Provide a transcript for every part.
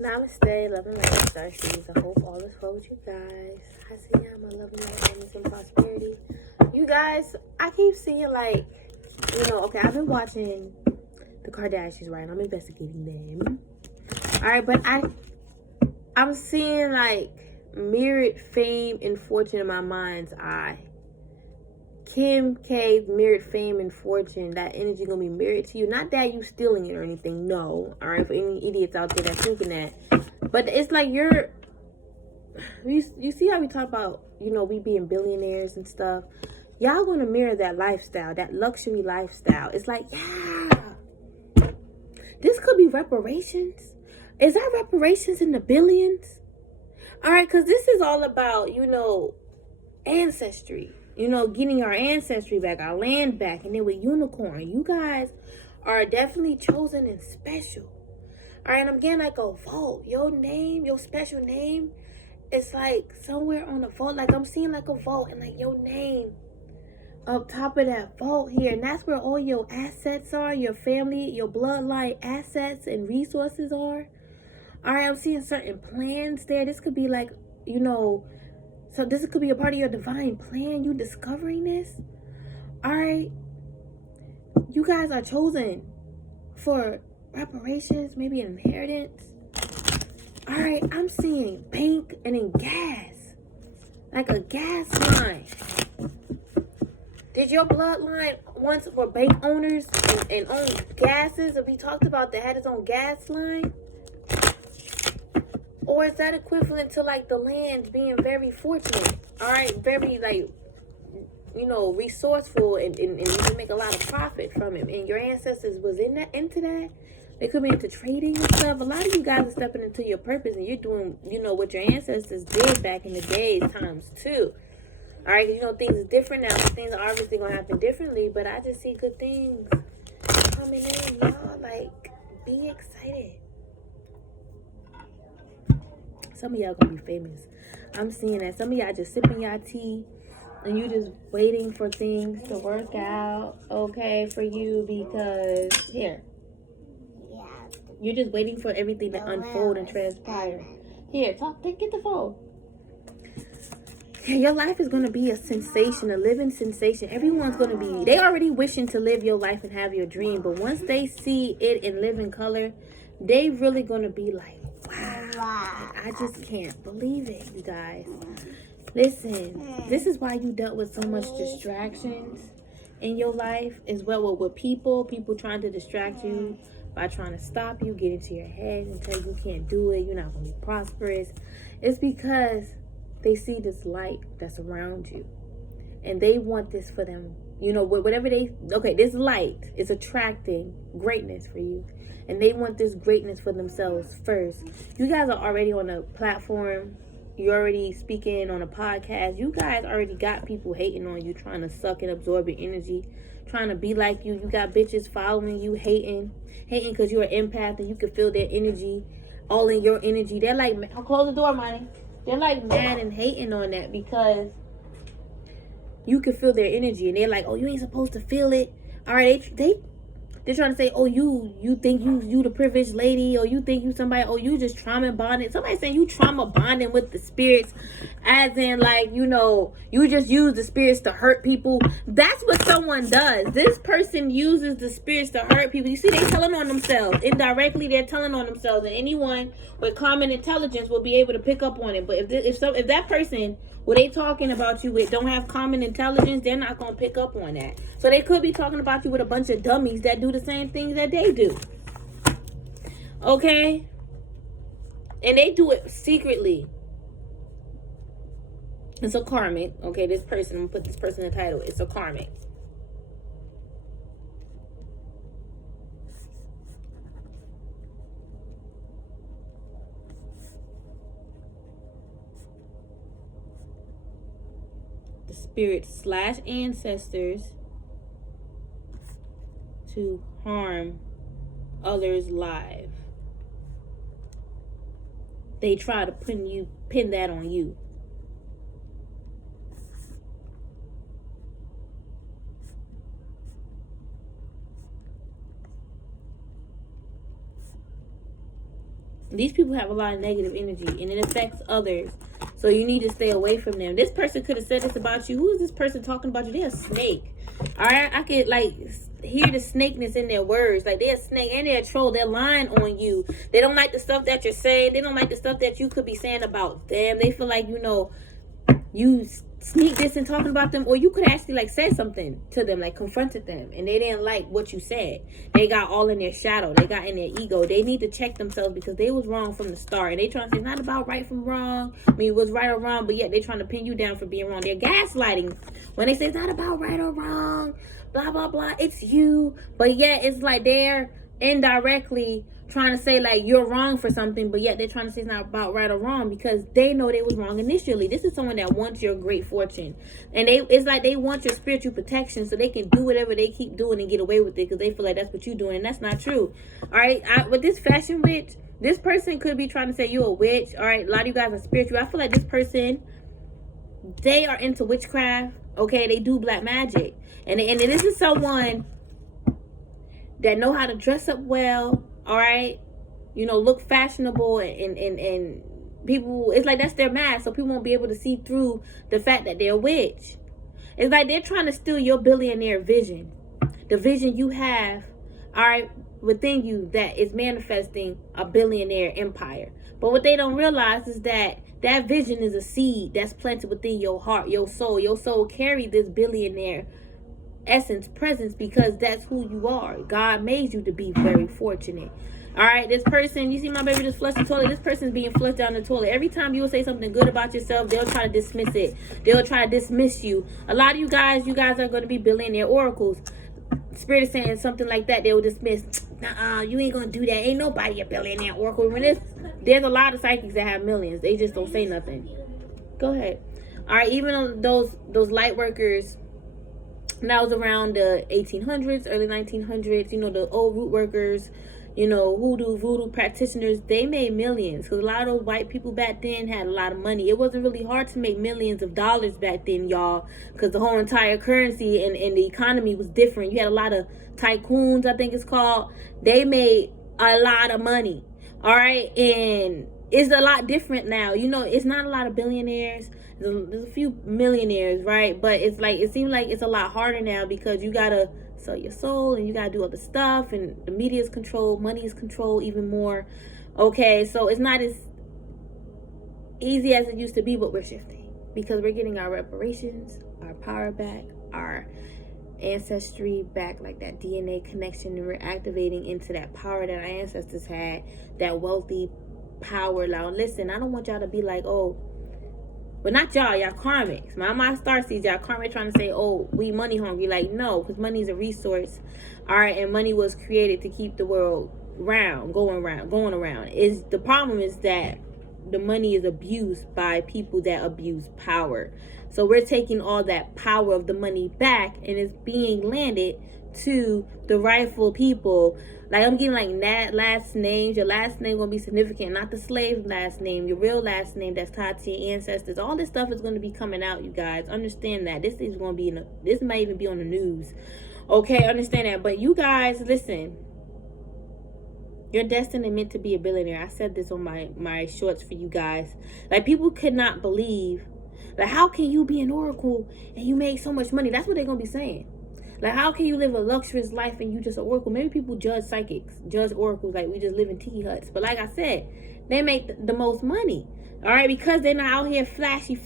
Namaste, love and light, Starseeds. I hope all is well with you guys. I see y'all, my love and light, abundance and prosperity. You guys, I keep seeing like, okay, I've been watching the Kardashians, right? I'm investigating them. Alright, but I'm seeing like mirrored fame and fortune in my mind's eye. Kim K, mirrored fame and fortune. That energy gonna be mirrored to you. Not that you stealing it or anything. No. All right. For any idiots out there that's thinking that, but it's like you see how we talk about we being billionaires and stuff. Y'all gonna mirror that lifestyle, that luxury lifestyle. It's like this could be reparations. Is that reparations in the billions? All right, because this is all about ancestry. Getting our ancestry back, our land back, and then with unicorn, you guys are definitely chosen and special. All right, and I'm getting like a vault. Your name, your special name, it's like somewhere on the vault. Like I'm seeing like a vault and like your name up top of that vault here, and that's where all your assets are, your family, your bloodline assets and resources are. All right, I'm seeing certain plans there. This could be like, so this could be a part of your divine plan. You discovering this. All right. You guys are chosen for reparations, maybe an inheritance. All right. I'm seeing bank and then gas. Like a gas line. Did your bloodline once were bank owners and owned gases? Or we talked about that had its own gas line? Or is that equivalent to like the land being very fortunate? All right, very like, resourceful and you can make a lot of profit from it. And your ancestors was into that. They could be into trading and stuff. A lot of you guys are stepping into your purpose and you're doing, what your ancestors did back in the days times two. All right, things are different now. Things are obviously gonna happen differently, but I just see good things coming in, y'all. Like, be excited. Some of y'all gonna be famous. I'm seeing that. Some of y'all just sipping y'all tea and you just waiting for things to work out, okay, for you because here. You're just waiting for everything to unfold and transpire. Here, get the phone. Your life is gonna be a sensation, a living sensation. Everyone's gonna be, they already wishing to live your life and have your dream, but once they see it in living color, they really gonna be like, wow, I just can't believe it, you guys. Listen, this is why you dealt with so much distractions in your life as well with people trying to distract you by trying to stop you, get into your head and tell you can't do it, you're not going to be prosperous. It's because they see this light that's around you and they want this for them. Whatever this light is attracting greatness for you. And they want this greatness for themselves first. You guys are already on a platform. You're already speaking on a podcast. You guys already got people hating on you, trying to suck and absorb your energy, trying to be like you. You got bitches following you, hating because you're an empath and you can feel their energy, all in your energy. They're like, I'll close the door, Monty. They're like mad and hating on that because you can feel their energy. And they're like, oh, you ain't supposed to feel it. All right, they're trying to say, oh, you think you the privileged lady, or you think you somebody, oh, you just trauma bonding. Somebody saying you trauma bonding with the spirits, as in like, you just use the spirits to hurt people. That's what someone does. This person uses the spirits to hurt people. You see, they telling on themselves. Indirectly, they're telling on themselves. And anyone with common intelligence will be able to pick up on it. But if that person, what they talking about you with, don't have common intelligence, they're not going to pick up on that. So they could be talking about you with a bunch of dummies that do the same things that they do. Okay? And they do it secretly. It's a karmic. Okay, this person, I'm going to put this person in the title. It's a karmic. The spirits / ancestors to harm others' lives. They try to pin that on you. These people have a lot of negative energy, and it affects others. So you need to stay away from them. This person could have said this about you. Who is this person talking about you? They're a snake. All right, I could like hear the snakeness in their words. Like, they're a snake and they're a troll. They're lying on you. They don't like the stuff that you're saying. They don't like the stuff that you could be saying about them. They feel like, you know, you sneak this and talking about them, or you could actually like said something to them, like confronted them, and they didn't like what you said. They got all in their shadow. They got in their ego. They need to check themselves because they was wrong from the start, and they trying to say it's not about right from wrong. I mean, it was right or wrong, but yet they trying to pin you down for being wrong. They're gaslighting when they say it's not about right or wrong, blah blah blah, it's you, but yet it's like they're indirectly trying to say like you're wrong for something, but yet they're trying to say it's not about right or wrong because they know they was wrong initially. This is someone that wants your great fortune, and it's like they want your spiritual protection so they can do whatever they keep doing and get away with it because they feel like that's what you're doing, and that's not true. All right, with this fashion witch, this person could be trying to say you're a witch. All right, a lot of you guys are spiritual. I feel like this person, they are into witchcraft. Okay, they do black magic, and this is someone that know how to dress up well. All right, you know, look fashionable, and people, it's like that's their mask, so people won't be able to see through the fact that they're a witch. It's like they're trying to steal your billionaire vision, the vision you have, all right, within you that is manifesting a billionaire empire. But what they don't realize is that that vision is a seed that's planted within your heart, your soul. Your soul carried this billionaire essence, presence, because that's who you are. God made you to be very fortunate. All right, this person, you see my baby just flushed the toilet. This person's being flushed down the toilet. Every time you will say something good about yourself, they'll try to dismiss it. They'll try to dismiss you. A lot of you guys are going to be billionaire oracles. Spirit is saying something like that, they will dismiss. You ain't gonna do that. Ain't nobody a billionaire oracle. When there's a lot of psychics that have millions, they just don't say nothing. Go ahead. All right, even those light workers. That was around the 1800s, early 1900s. You know, the old root workers, you know, voodoo practitioners, they made millions. Because a lot of those white people back then had a lot of money. It wasn't really hard to make millions of dollars back then, y'all. Because the whole entire currency and the economy was different. You had a lot of tycoons, I think it's called. They made a lot of money. All right. And it's a lot different now. You know, it's not a lot of billionaires. There's a few millionaires, right? But it's like, it seems like it's a lot harder now because you gotta sell your soul and you gotta do other stuff, and the media is controlled, money is controlled even more. Okay, so it's not as easy as it used to be, but we're shifting because we're getting our reparations, our power back, our ancestry back, like that DNA connection, and we're activating into that power that our ancestors had, that wealthy power. Now listen, I don't want y'all to be like, oh, but not y'all karmics. My star seeds, y'all karmic trying to say, oh, we money hungry. Like, no, because money is a resource. All right, and money was created to keep the world going around. The problem is that the money is abused by people that abuse power. So we're taking all that power of the money back, and it's being landed to the rightful people. Like, I'm getting like that last names. Your last name gonna be significant, not the slave last name. Your real last name that's tied to your ancestors. All this stuff is gonna be coming out, you guys. Understand that. This is gonna be this might even be on the news. Okay, understand that. But you guys, listen. You're destined and meant to be a billionaire. I said this on my shorts for you guys. Like, people could not believe. Like, how can you be an oracle and you make so much money? That's what they're gonna be saying. Like, how can you live a luxurious life and you just an oracle? Maybe people judge psychics, judge oracles like we just live in tiki huts. But like I said, they make the most money. All right, because they're not out here flashy.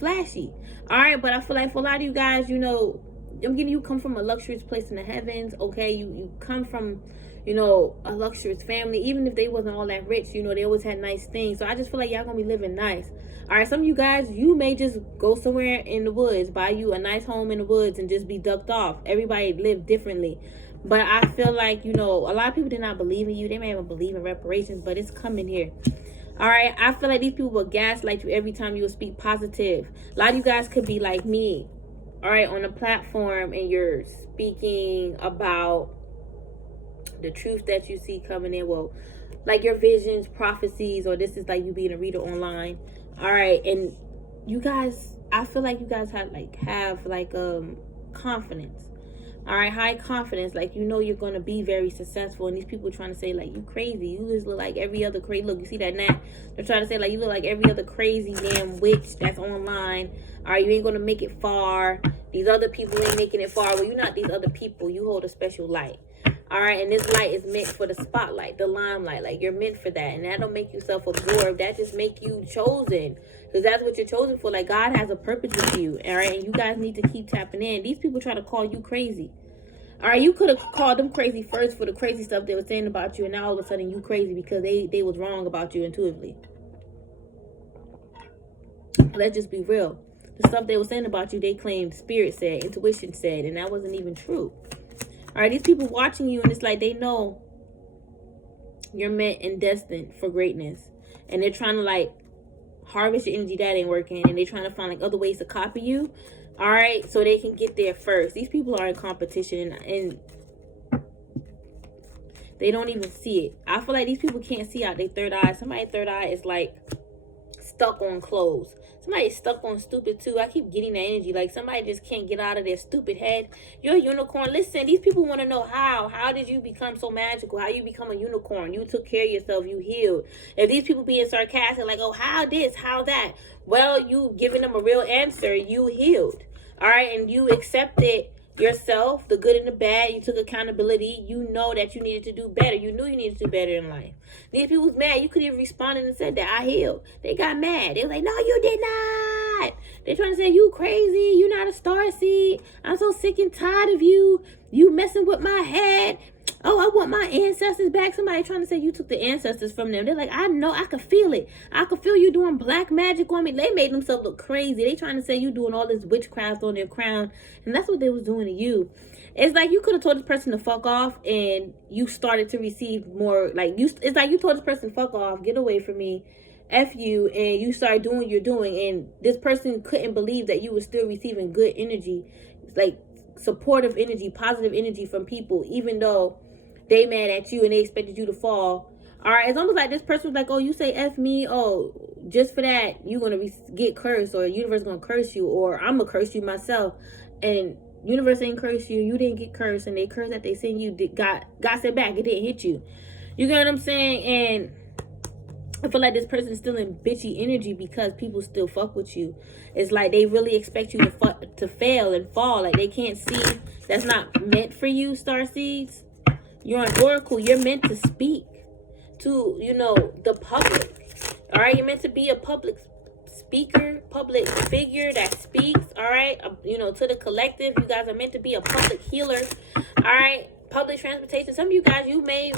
All right, but I feel like for a lot of you guys, you know, you come from a luxurious place in the heavens. Okay, you come from, you know, a luxurious family. Even if they wasn't all that rich, you know, they always had nice things. So I just feel like y'all gonna be living nice. All right, some of you guys, you may just go somewhere in the woods, buy you a nice home in the woods and just be ducked off. Everybody live differently. But I feel like, you know, a lot of people did not believe in you. They may even believe in reparations, but it's coming here. All right, I feel like these people will gaslight you every time you will speak positive. A lot of you guys could be like me, all right, on a platform, and you're speaking about the truth that you see coming in. Well, like your visions, prophecies, or this is like you being a reader online. All right, and you guys, I feel like you guys have confidence, All right, high confidence, like you know you're gonna be very successful, and these people trying to say like you crazy, you just look like every other crazy. Look, you see that now? They're trying to say like you look like every other crazy damn witch that's online. All right, you ain't gonna make it far. These other people ain't making it far. Well, you're not these other people. You hold a special light. All right, and this light is meant for the spotlight, the limelight. Like you're meant for that, and that don't make you self-absorbed. That just make you chosen, because that's what you're chosen for. Like God has a purpose with you. All right, and you guys need to keep tapping in. These people try to call you crazy. All right, you could have called them crazy first for the crazy stuff they were saying about you, and now all of a sudden you crazy because they was wrong about you intuitively. Let's just be real. The stuff they were saying about you, they claimed spirit said, intuition said, and that wasn't even true. All right, these people watching you, and it's like they know you're meant and destined for greatness, and they're trying to like harvest your energy. That ain't working, and they're trying to find like other ways to copy you. All right, so they can get there first. These people are in competition, and they don't even see it. I feel like these people can't see out their third eye. Somebody's third eye is like stuck on clothes. Somebody's stuck on stupid too. I keep getting that energy. Like somebody just can't get out of their stupid head. You're a unicorn. Listen, these people want to know how. How did you become so magical? How you become a unicorn? You took care of yourself. You healed. If these people being sarcastic, like, oh, how this, how that? Well, you giving them a real answer. You healed. All right, and you accepted yourself, the good and the bad. You took accountability. You know that you needed to do better. You knew you needed to do better in life. These people was mad. You could have responded and said that I healed. They got mad. They was like, no, you did not. They're trying to say you crazy. You not a star seed. I'm so sick and tired of you. You messing with my head. Oh, I want my ancestors back. Somebody trying to say you took the ancestors from them. They're like, I know, I could feel it. I could feel you doing black magic on me. They made themselves look crazy. They trying to say you doing all this witchcraft on their crown. And that's what they was doing to you. It's like you could have told this person to fuck off, and you started to receive more. Like you, it's like you told this person, fuck off, get away from me, F you, and you started doing what you're doing. And this person couldn't believe that you were still receiving good energy, like supportive energy, positive energy from people, even though they mad at you and they expected you to fall. All right, it's almost like this person was like, oh, you say F me, oh, just for that you're gonna get cursed, or the universe gonna curse you, or I'm gonna curse you myself. And universe ain't curse you, you didn't get cursed, and they curse that they send you got sent back, it didn't hit you. You get what I'm saying? And I feel like this person is still in bitchy energy because people still fuck with you. It's like they really expect you to fail and fall. Like they can't see that's not meant for you, star seeds. You're an oracle. You're meant to speak to, you know, the public. All right, you're meant to be a public speaker, public figure that speaks. All right, you know, to the collective. You guys are meant to be a public healer. All right, public transportation. Some of you guys, you may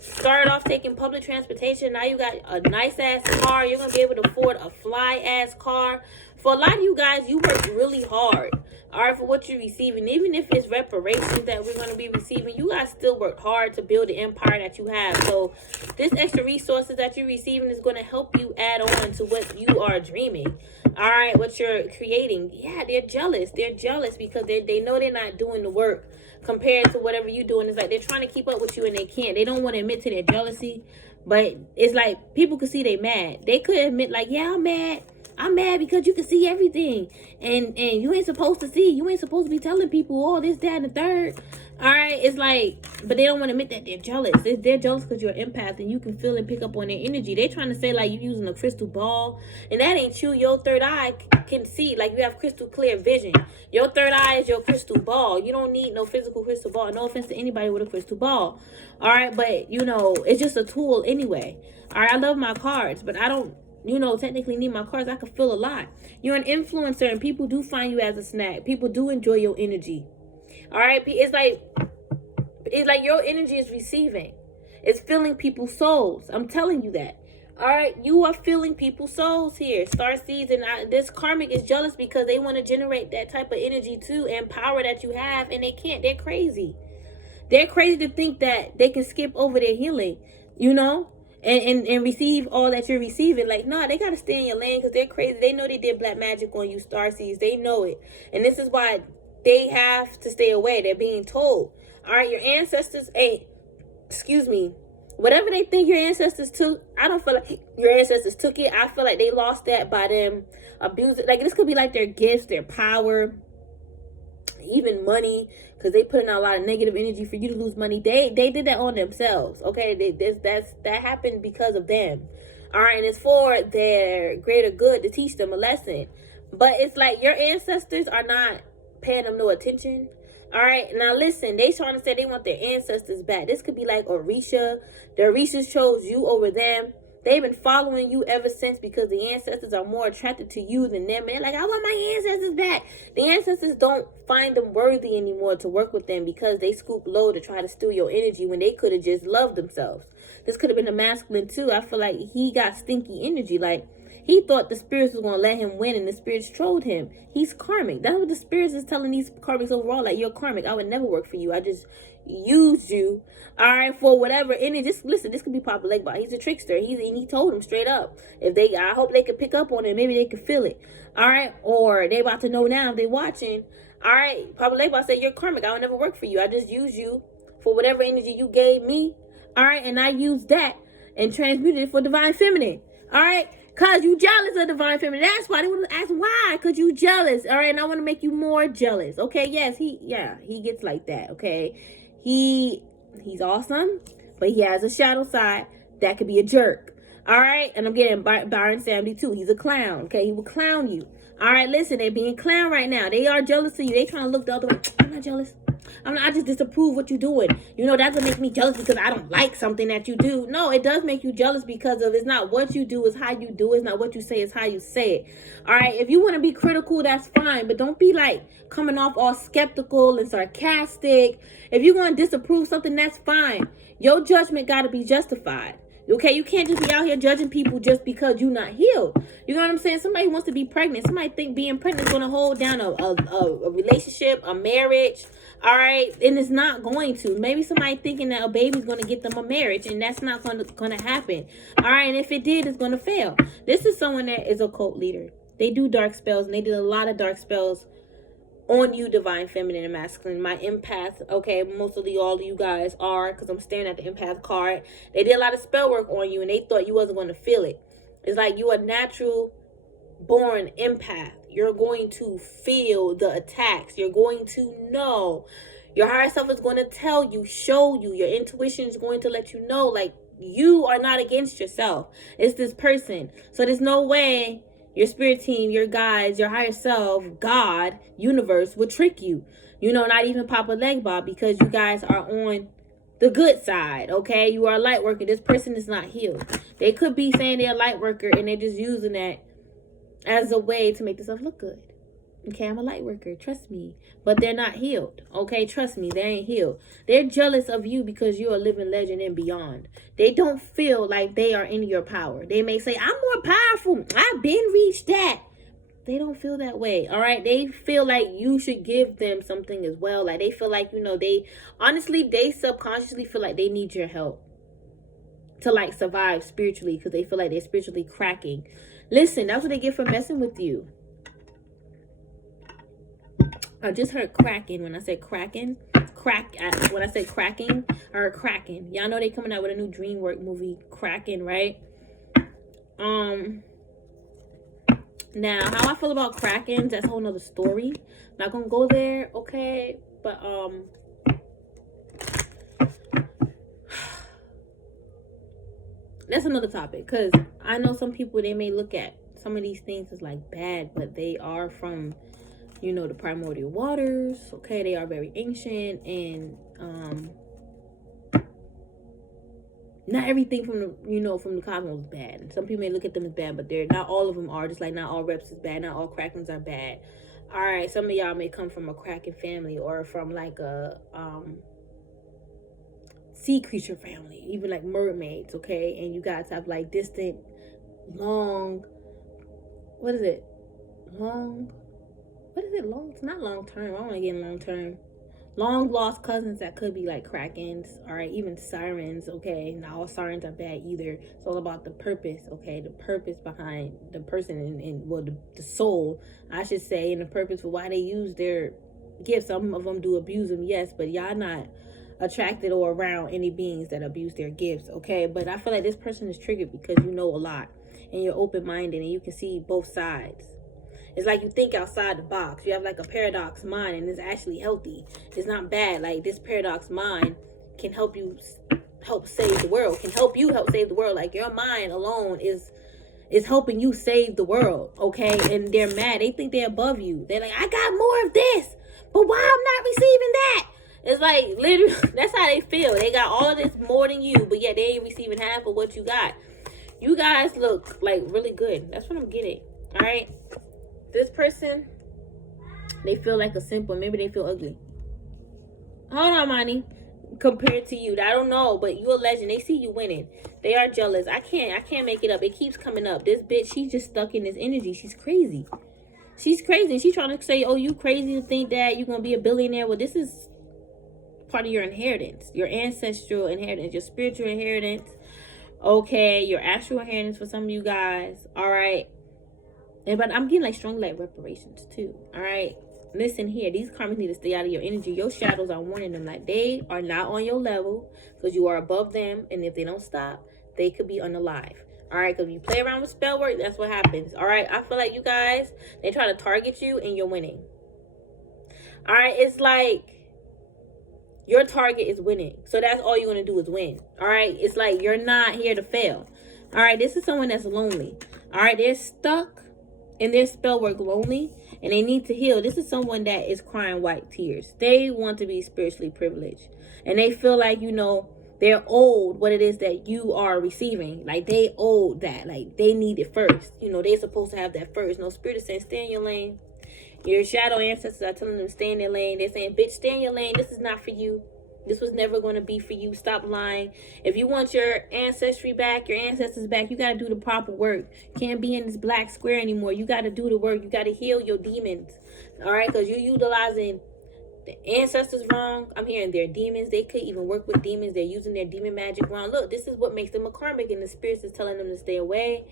start off taking public transportation. Now you got a nice ass car. You're gonna be able to afford a fly ass car. For a lot of you guys, you work really hard, all right, for what you're receiving. Even if it's reparations that we're going to be receiving, you guys still work hard to build the empire that you have. So this extra resources that you're receiving is going to help you add on to what you are dreaming, all right, what you're creating. Yeah, they're jealous. They're jealous because they know they're not doing the work compared to whatever you're doing. It's like they're trying to keep up with you and they can't. They don't want to admit to their jealousy, but it's like people could see they mad. They could admit like, yeah, I'm mad. I'm mad because you can see everything, and you ain't supposed to see. You ain't supposed to be telling people all this, that, and the third. All right, it's like, but they don't want to admit that they're jealous. They're jealous because you're an empath and you can feel and pick up on their energy. They're trying to say like you using a crystal ball, and that ain't true. Your third eye can see, like you have crystal clear vision. Your third eye is your crystal ball. You don't need no physical crystal ball. No offense to anybody with a crystal ball. All right, but you know, it's just a tool anyway. All right, I love my cards, but I don't, you know, technically need my cards. I can feel a lot. You're an influencer and people do find you as a snack. People do enjoy your energy. All right, it's like your energy is receiving. It's filling people's souls. I'm telling you that. All right, you are filling people's souls here, star seeds, and this karmic is jealous because they want to generate that type of energy too and power that you have, and they can't. They're crazy. They're crazy to think that they can skip over their healing, you know, and receive all that you're receiving. Like, nah, they got to stay in your lane because they're crazy. They know they did black magic on you, star seeds. They know it. And this is why they have to stay away. They're being told. All right, your ancestors, whatever they think your ancestors took, I don't feel like your ancestors took it. I feel like they lost that by them abusing. Like, this could be like their gifts, their power. even money, because they put in a lot of negative energy for you to lose money. They did that on themselves, okay? That happened because of them. All right, and it's for their greater good to teach them a lesson. But it's like your ancestors are not paying them no attention. All right, now listen, they trying to say they want their ancestors back. This could be like Orisha. The Orishas chose you over them. They've been following you ever since because the ancestors are more attracted to you than them. And they're like, I want my ancestors back. The ancestors don't find them worthy anymore to work with them because they scoop low to try to steal your energy when they could have just loved themselves. This could have been a masculine too. I feel like he got stinky energy. Like, he thought the spirits was going to let him win and the spirits trolled him. He's karmic. That's what the spirits is telling these karmics overall. Like, you're karmic. I would never work for you. I just used you, all right, for whatever. And it just, listen, this could be Papa Legba. He's a trickster. He told him straight up. I hope they could pick up on it. Maybe they could feel it, all right? Or they about to know now if they watching. All right, Papa Legba said, you're karmic. I would never work for you. I just used you for whatever energy you gave me, all right? And I used that and transmuted it for divine feminine, all right? Because you jealous of divine feminine. That's why they want to ask why. Because you jealous. All right. And I want to make you more jealous. Okay. Yes. He gets like that. Okay. He's awesome. But he has a shadow side that could be a jerk. All right. And I'm getting Byron Samdi too. He's a clown. Okay. He will clown you. All right. Listen, they're being clown right now. They are jealous of you. They trying to look the other way. I'm not jealous. I just disapprove what you're doing. You know, that doesn't make me jealous because I don't like something that you do. No, it does make you jealous because of it's not what you do, it's how you do it. It's not what you say, it's how you say it. All right, if you want to be critical, that's fine. But don't be like coming off all skeptical and sarcastic. If you want to disapprove something, that's fine. Your judgment got to be justified. Okay, you can't just be out here judging people just because you're not healed. You know what I'm saying? Somebody wants to be pregnant. Somebody think being pregnant is going to hold down a relationship, a marriage. All right, and it's not going to. Maybe somebody thinking that a baby's going to get them a marriage, and that's not going to happen. All right, and if it did, it's going to fail. This is someone that is a cult leader. They do dark spells, and they did a lot of dark spells on you, divine feminine and masculine. My empath, okay, mostly all of you guys are, because I'm staring at the empath card. They did a lot of spell work on you, and they thought you wasn't going to feel it. It's like you a natural born empath. You're going to feel the attacks. You're going to know. Your higher self is going to tell you, show you. Your intuition is going to let you know, like, you are not against yourself. It's this person. So there's no way your spirit team, your guides, your higher self, God, universe would trick you. You know, not even Papa Legba, because you guys are on the good side, okay? You are a light worker. This person is not healed. They could be saying they're a light worker and they're just using that as a way to make themselves look good. Okay, I'm a light worker, trust me. But they're not healed, okay? Trust me, they ain't healed. They're jealous of you because you're a living legend and beyond. They don't feel like they are in your power. They may say, I'm more powerful. I've been reached that. They don't feel that way, all right? They feel like you should give them something as well. Like, they feel like, you know, they subconsciously feel like they need your help to, like, survive spiritually because they feel like they're spiritually cracking. Listen, that's what they get for messing with you. I just heard cracking when I said cracking. When I said cracking, I heard cracking. Y'all know they coming out with a new DreamWorks movie, Cracking, right? Now, how I feel about Krakens, that's a whole nother story. Not gonna go there, okay? But, that's another topic. Because I know some people, they may look at some of these things as, like, bad. But they are from, you know, the primordial waters, okay? They are very ancient. And, not everything from the, you know, from the cosmos is bad. Some people may look at them as bad, but they're not all of them are. Just like not all reps is bad. Not all Krakens are bad. All right, some of y'all may come from a Kraken family or from like a sea creature family, even like mermaids, okay? And you guys have like distant, long, what is it? Long, it's not long term. I don't want to get long term. Long lost cousins that could be like Krakens, all right, even sirens, okay? Not all sirens are bad either. It's all about the purpose, okay? The purpose behind the person and well, the soul, I should say, and the purpose for why they use their gifts. Some of them do abuse them, yes, but y'all not attracted or around any beings that abuse their gifts, okay? But I feel like this person is triggered because you know a lot and you're open-minded and you can see both sides. It's like you think outside the box. You have like a paradox mind, and it's actually healthy. It's not bad. Like, this paradox mind can help you help save the world. Can help you help save the world. Like, your mind alone is helping you save the world, okay? And they're mad. They think they're above you. They're like, I got more of this, but why I'm not receiving that? It's like, literally, that's how they feel. They got all of this more than you, but yet they ain't receiving half of what you got. You guys look like really good. That's what I'm getting. All right. This person, they feel like a simple. Maybe they feel ugly. Hold on, Monty. Compared to you, I don't know, but you a legend. They see you winning. They are jealous. I can't make it up. It keeps coming up. This bitch, she's just stuck in this energy. She's crazy. She's crazy. She's trying to say, oh, you crazy to think that you're gonna be a billionaire. Well, this is part of your inheritance, your ancestral inheritance, your spiritual inheritance, okay, your astral inheritance for some of you guys. All right. And but I'm getting like strong like reparations too. All right. Listen here, these karmas need to stay out of your energy. Your shadows are warning them, like, they are not on your level because you are above them, and if they don't stop, they could be unalive. All right, because if you play around with spell work, that's what happens. All right, I feel like you guys, they try to target you and you're winning. All right, it's like your target is winning, so that's all you're gonna do is win. All right, it's like you're not here to fail. All right, this is someone that's lonely. All right, they're stuck in their spell work, lonely, and they need to heal. This is someone that is crying white tears. They want to be spiritually privileged, and they feel like, you know, they're owed what it is that you are receiving. Like, they owed that. Like, they need it first. You know, they're supposed to have that first. No, Spirit is saying, stay in your lane. Your shadow ancestors are telling them to stay in their lane. They're saying, bitch, stay in your lane. This is not for you. This was never going to be for you. Stop lying. If you want your ancestry back, your ancestors back, you got to do the proper work. Can't be in this black square anymore. You got to do the work. You got to heal your demons. All right? Because you're utilizing the ancestors wrong. I'm hearing their demons. They could even work with demons. They're using their demon magic wrong. Look, this is what makes them a karmic, and the spirits is telling them to stay away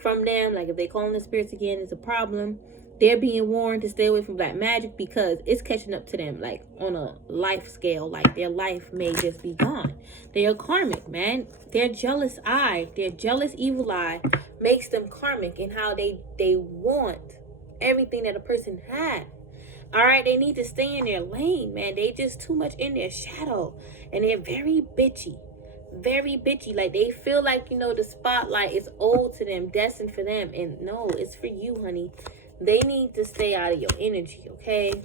from them. Like, if they call them the spirits again, it's a problem. They're being warned to stay away from black magic because it's catching up to them, like, on a life scale. Like, their life may just be gone. They are karmic, man. Their jealous eye, their jealous evil eye makes them karmic in how they want everything that a person has. All right, they need to stay in their lane, man. They just too much in their shadow, and they're very bitchy. Very bitchy. Like, they feel like, you know, the spotlight is owed to them, destined for them, and no, it's for you, honey. They need to stay out of your energy, okay?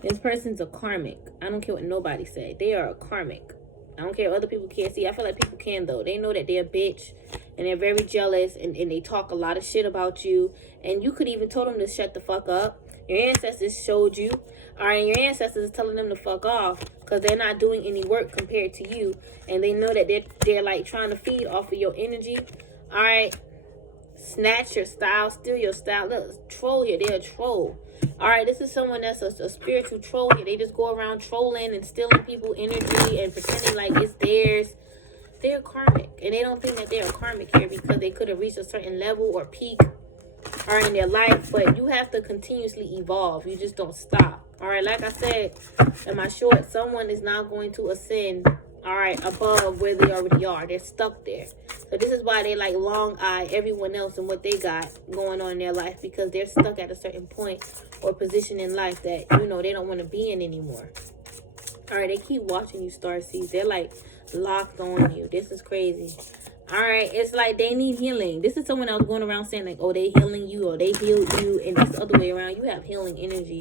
This person's a karmic. I don't care what nobody said. They are a karmic. I don't care if other people can't see. I feel like people can, though. They know that they're a bitch, and they're very jealous, and they talk a lot of shit about you. And you could even told them to shut the fuck up. Your ancestors showed you. All right, your ancestors is telling them to fuck off because they're not doing any work compared to you. And they know that they're like trying to feed off of your energy. All right. Snatch your style, steal your style. Look, troll here. They're a troll. All right, this is someone that's a spiritual troll here. They just go around trolling and stealing people's energy and pretending like it's theirs. They're karmic, and they don't think that they're a karmic here because they could have reached a certain level or peak, all right, in their life. But you have to continuously evolve. You just don't stop. All right, like I said in my short, someone is not going to ascend, all right, above where they already are. They're stuck there. So this is why they like long eye everyone else and what they got going on in their life, because they're stuck at a certain point or position in life that, you know, they don't want to be in anymore. All right, they keep watching you, Starseeds. They're like locked on you. This is crazy. All right, it's like they need healing. This is someone else going around saying like, oh, they healing you or they healed you, and this other way around. You have healing energy.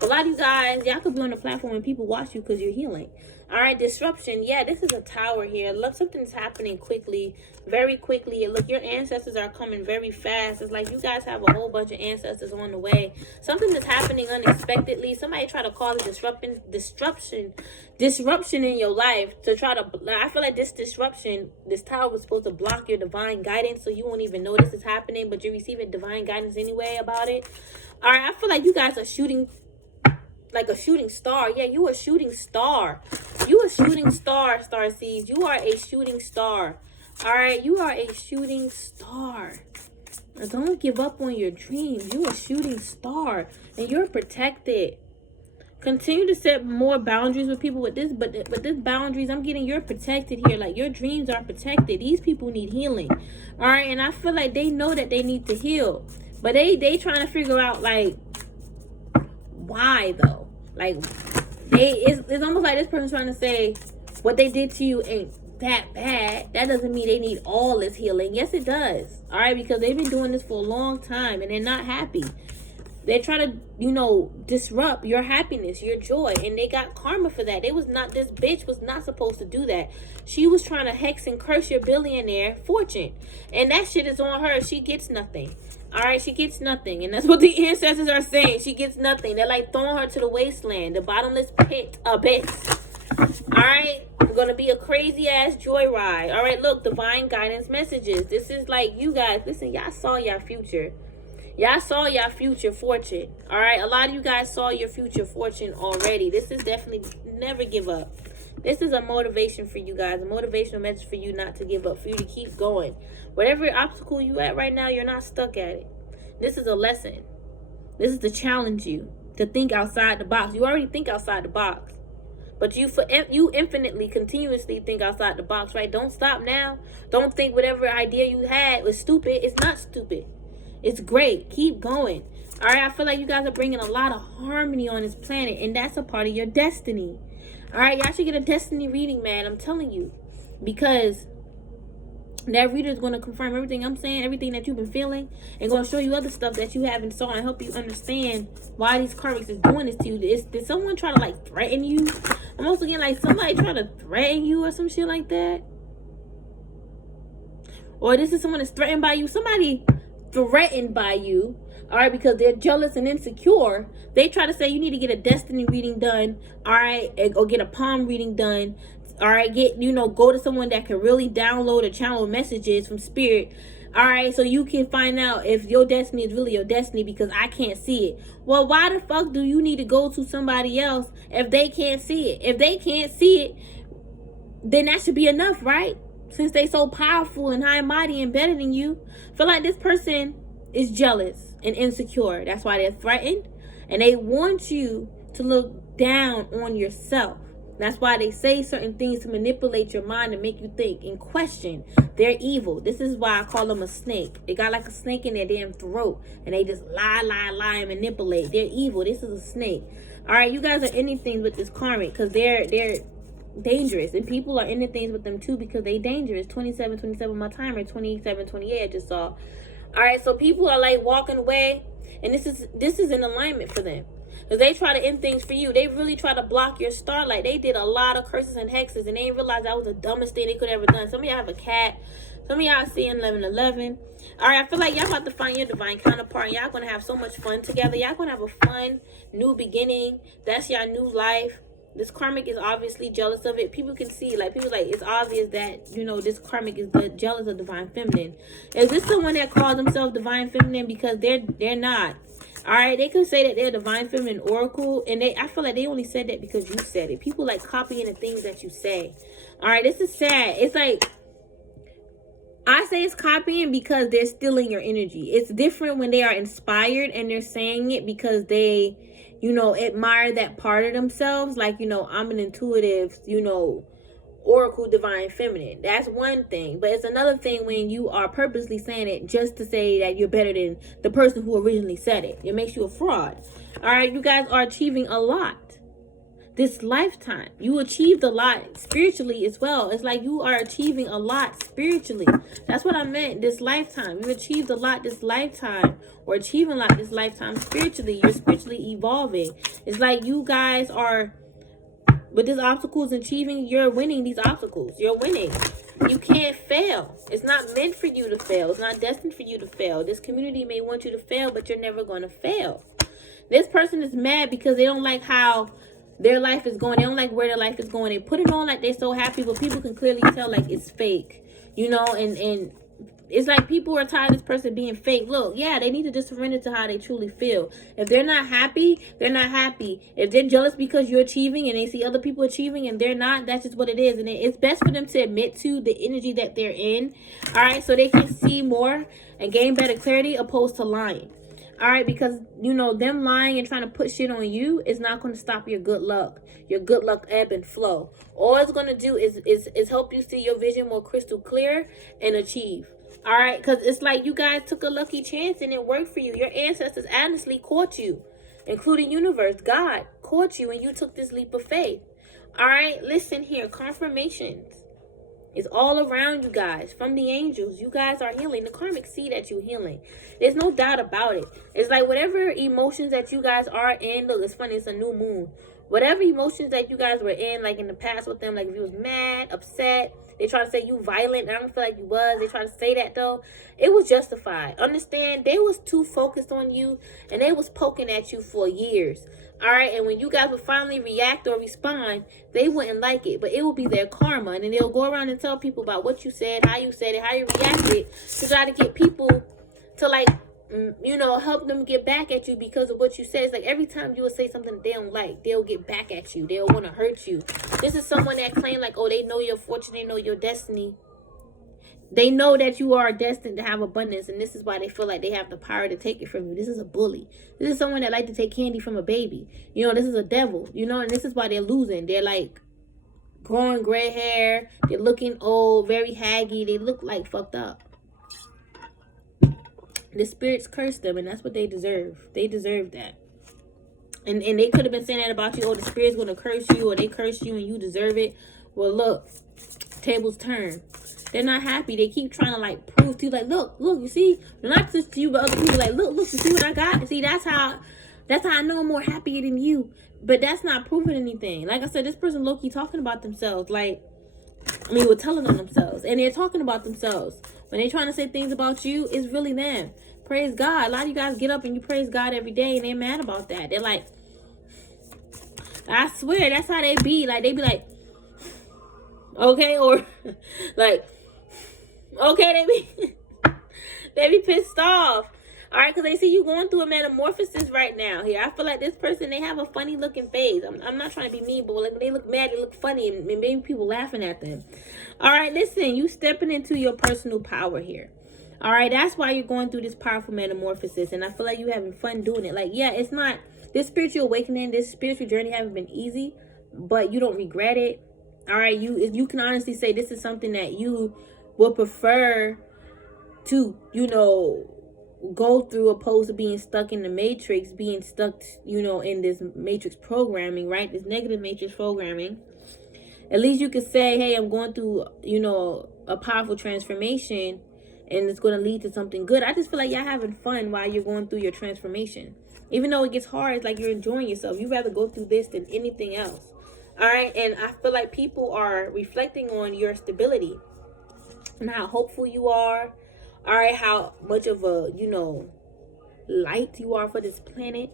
A lot of you guys, y'all could be on the platform and people watch you because you're healing. All right, disruption. Yeah, this is a tower here. Look, something's happening quickly, very quickly. Look, your ancestors are coming very fast. It's like you guys have a whole bunch of ancestors on the way. Something is happening unexpectedly. Somebody try to cause a disruption in your life to try to. I feel like this disruption, this tower was supposed to block your divine guidance, so you won't even know this is happening, but you're receiving divine guidance anyway about it. All right, I feel like you guys are shooting. Like a shooting star. Yeah, you a shooting star. You a shooting star, Starseeds. You are a shooting star. All right, you are a shooting star. Now, don't give up on your dreams. You a shooting star, and you're protected. Continue to set more boundaries with people with this, but this boundaries, I'm getting you're protected here. Like, your dreams are protected. These people need healing. All right, and I feel like they know that they need to heal. But they trying to figure out, like, why though? Like, it's almost like this person trying to say what they did to you ain't that bad. That doesn't mean they need all this healing. Yes, it does. All right, because they've been doing this for a long time and they're not happy. They try to, you know, disrupt your happiness, your joy, and they got karma for that. This bitch was not supposed to do that. She was trying to hex and curse your billionaire fortune, and that shit is on her. She gets nothing. All right, she gets nothing, and that's what the ancestors are saying. She gets nothing. They're like throwing her to the wasteland, the bottomless pit abyss. All right, it's gonna be a crazy ass joyride. All right, look, divine guidance messages. This is like, you guys, listen, y'all saw your future. Y'all saw your future fortune. All right, a lot of you guys saw your future fortune already. This is definitely, never give up. This is a motivation for you guys, a motivational message for you not to give up, for you to keep going. Whatever obstacle you at right now, you're not stuck at it. This is a lesson. This is to challenge you to think outside the box. You already think outside the box, but you infinitely, continuously think outside the box, right? Don't stop now. Don't think whatever idea you had was stupid. It's not stupid. It's great. Keep going. All right, I feel like you guys are bringing a lot of harmony on this planet, and that's a part of your destiny. All right, y'all should get a destiny reading, man. I'm telling you, because that reader is going to confirm everything I'm saying, everything that you've been feeling, and going to show you other stuff that you haven't saw and help you understand why these karmics is doing this to you. Did someone try to, like, threaten you? I'm also getting, like, somebody try to threaten you or some shit like that. Or this is someone that's threatened by you. Somebody threatened by you, all right, because they're jealous and insecure. They try to say you need to get a destiny reading done, all right, or get a palm reading done, all right, go to someone that can really download or channel messages from spirit, all right, so you can find out if your destiny is really your destiny, because I can't see it. Well, why the fuck do you need to go to somebody else if they can't see it? If they can't see it, then that should be enough, right? Since they so powerful and high and mighty and better than you. Feel like this person is jealous and insecure. That's why they're threatened. And they want you to look down on yourself. That's why they say certain things to manipulate your mind and make you think and question. They're evil. This is why I call them a snake. They got like a snake in their damn throat. And they just lie, and manipulate. They're evil. This is a snake. All right, you guys are ending things with this karmic because they're dangerous, and people are ending things with them too because they dangerous. 27 my timer, 27 I just saw. All right, so people are like walking away, and this is in alignment for them because they try to end things for you. They really try to block your starlight. They did a lot of curses and hexes, and they didn't realize that was the dumbest thing they could ever done. Some of y'all have a cat, some of y'all see 1111. All right, I feel like y'all about to find your divine counterpart. Y'all gonna have so much fun together. Y'all gonna have a fun new beginning. That's your new life. This karmic is obviously jealous of it. People can see, like, people like, it's obvious that, this karmic is jealous of divine feminine. Is this someone that calls themselves divine feminine? Because they're not. All right, they could say that they're divine feminine oracle, and I feel like they only said that because you said it. People like copying the things that you say. All right, this is sad. It's like, I say it's copying because they're stealing your energy. It's different when they are inspired and they're saying it because they admire that part of themselves. Like, I'm an intuitive, oracle divine feminine. That's one thing. But it's another thing when you are purposely saying it just to say that you're better than the person who originally said it. It makes you a fraud. All right, you guys are achieving a lot this lifetime. You achieved a lot spiritually as well. It's like you are achieving a lot spiritually. That's what I meant, this lifetime. You achieved a lot this lifetime, or achieving a lot this lifetime spiritually. You're spiritually evolving. It's like you guys are, with these obstacles achieving, you're winning these obstacles. You're winning. You can't fail. It's not meant for you to fail. It's not destined for you to fail. This community may want you to fail, but you're never going to fail. This person is mad because they don't like how their life is going. They don't like where their life is going. They put it on like they're so happy, but people can clearly tell like it's fake, and it's like people are tired of this person being fake. Look, yeah, they need to just surrender to how they truly feel. If they're not happy, they're not happy. If they're jealous because you're achieving and they see other people achieving and they're not, that's just what it is. And it's best for them to admit to the energy that they're in, all right, so they can see more and gain better clarity opposed to lying. All right, because, them lying and trying to put shit on you is not going to stop your good luck. Your good luck ebb and flow. All it's going to do is help you see your vision more crystal clear and achieve. All right, because it's like you guys took a lucky chance and it worked for you. Your ancestors honestly caught you, including universe, God caught you, and you took this leap of faith. All right, listen here, confirmations. It's all around you guys from the angels. You guys are healing. The karmic see that you're healing. There's no doubt about it. It's like whatever emotions that you guys are in. Look, it's funny. It's a new moon. Whatever emotions that you guys were in, like in the past with them, like if you was mad, upset, they try to say you violent. I don't feel like you was. They try to say that though. It was justified. Understand? They was too focused on you, and they was poking at you for years. All right, and when you guys would finally react or respond, they wouldn't like it, but it will be their karma, and then they'll go around and tell people about what you said, how you reacted, to try to get people to, like, you know, help them get back at you because of what you said. It's like every time you will say something they don't like, they'll get back at you. They'll want to hurt you. This is someone that claim like, oh, they know your fortune, they know your destiny. They know that you are destined to have abundance, and this is why they feel like they have the power to take it from you. This is a bully. This is someone that like to take candy from a baby. You know, this is a devil, you know, and this is why they're losing. They're like growing gray hair. They're looking old, very haggy. They look like fucked up. The spirits curse them, and that's what they deserve. They deserve that. And they could have been saying that about you. Oh, the spirit's going to curse you, or they curse you and you deserve it. Well, look, tables turn. They're not happy. They keep trying to like prove to you, like, look, you see, not just to you, but other people, like, look, you see what I got? See, that's how I know I'm more happier than you. But that's not proving anything. Like I said, this person low-key talking about themselves. Like, I mean, we're telling on themselves, and they're talking about themselves. When they're trying to say things about you, it's really them. Praise God. A lot of you guys get up and you praise God every day, and they're mad about that. They're like, I swear, that's how they be. Like, they be like, okay, or like, okay, they be pissed off. All right, because they see you going through a metamorphosis right now here. I feel like this person, they have a funny looking face. I'm not trying to be mean, but like when they look mad, they look funny, and maybe people laughing at them. All right, listen, you stepping into your personal power here. All right, that's why you're going through this powerful metamorphosis, and I feel like you're having fun doing it. Like, yeah, it's not, this spiritual awakening, this spiritual journey haven't been easy, but you don't regret it. All right, you can honestly say this is something that you would prefer to, you know, go through, opposed to being stuck in the matrix, being stuck, you know, in this matrix programming, right? This negative matrix programming. At least you could say, hey, I'm going through, you know, a powerful transformation, and it's going to lead to something good. I just feel like y'all having fun while you're going through your transformation. Even though it gets hard, it's like you're enjoying yourself. You'd rather go through this than anything else. All right, and I feel like people are reflecting on your stability and how hopeful you are. All right, how much of a, you know, light you are for this planet.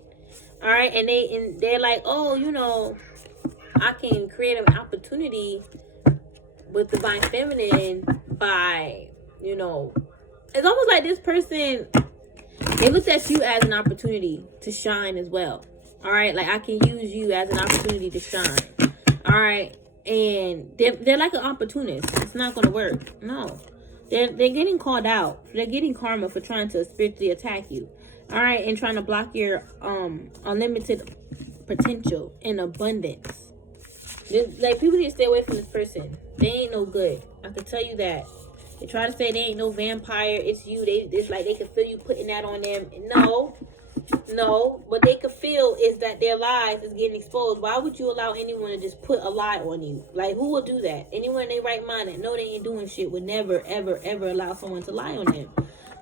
All right, and they're like, oh, you know, I can create an opportunity with Divine Feminine by, you know, it's almost like this person, they looked at you as an opportunity to shine as well. All right, like I can use you as an opportunity to shine. All right, and they're like an opportunist. It's not going to work. No. They're getting called out. They're getting karma for trying to spiritually attack you. All right, and trying to block your unlimited potential and abundance. Like, people need to stay away from this person. They ain't no good. I can tell you that. They try to say they ain't no vampire. It's you. It's like they can feel you putting that on them. No. What they could feel is that their lies is getting exposed. Why would you allow anyone to just put a lie on you? Like, who would do that? Anyone in their right mind that know they ain't doing shit would never, ever, ever allow someone to lie on them.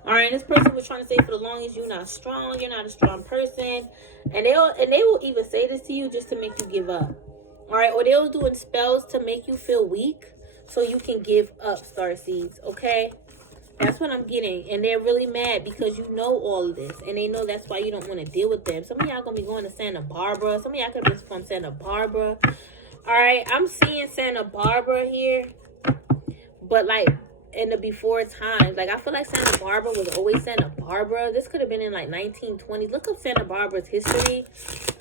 All right, this person was trying to say for the longest, you're not strong. You're not a strong person. And they will even say this to you just to make you give up. All right, or they'll doing spells to make you feel weak so you can give up, starseeds, okay? That's what I'm getting. And they're really mad because you know all of this. And they know that's why you don't want to deal with them. Some of y'all going to be going to Santa Barbara. Some of y'all could be from Santa Barbara. All right, I'm seeing Santa Barbara here. But, like, in the before times, like, I feel like Santa Barbara was always Santa Barbara. This could have been in, like, 1920s. Look up Santa Barbara's history.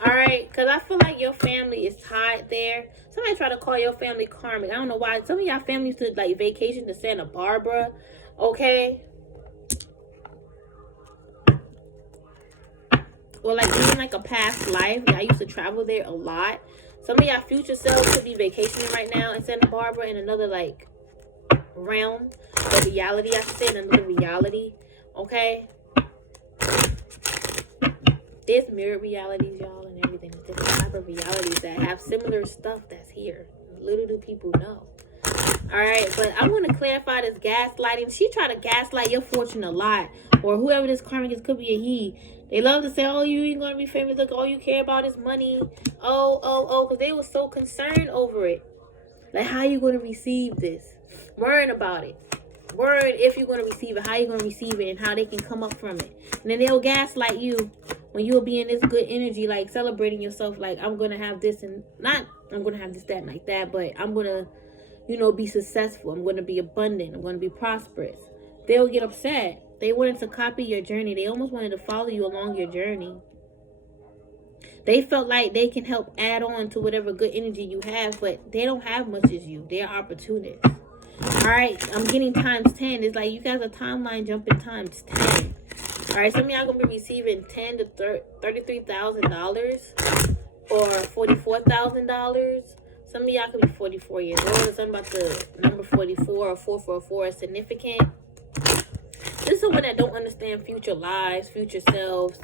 All right, because I feel like your family is tied there. Somebody try to call your family karmic. I don't know why. Some of y'all families to, like, vacation to Santa Barbara. Okay, or like even like a past life, I used to travel there a lot. Some of y'all future selves could be vacationing right now in Santa Barbara in another like realm, the reality, I should say, another reality, okay? There's mirrored realities, y'all, and everything. There's different type of realities that have similar stuff that's here. Little do people know. Alright, but I want to clarify this gaslighting. She tried to gaslight your fortune a lot. Or whoever this karmic is, could be a he. They love to say, oh, you ain't going to be famous. Look, all you care about is money. Oh, because they were so concerned over it. Like, how you going to receive this? Worrying about it. Worried if you're going to receive it, how you going to receive it, and how they can come up from it. And then they'll gaslight you when you'll be in this good energy, like celebrating yourself, like, I'm going to have this, and not I'm going to have this, that, and like that, but I'm going to, you know, be successful. I'm going to be abundant. I'm going to be prosperous. They'll get upset. They wanted to copy your journey. They almost wanted to follow you along your journey. They felt like they can help add on to whatever good energy you have, but they don't have much as you. They're opportunists. Alright, I'm getting times 10. It's like you guys are timeline jumping times 10. Alright, some of y'all gonna be receiving $10,000 to $33,000 or $44,000. Some of y'all could be 44 years old. Something about the number 44 or 444 is significant. This is someone that don't understand future lives, future selves,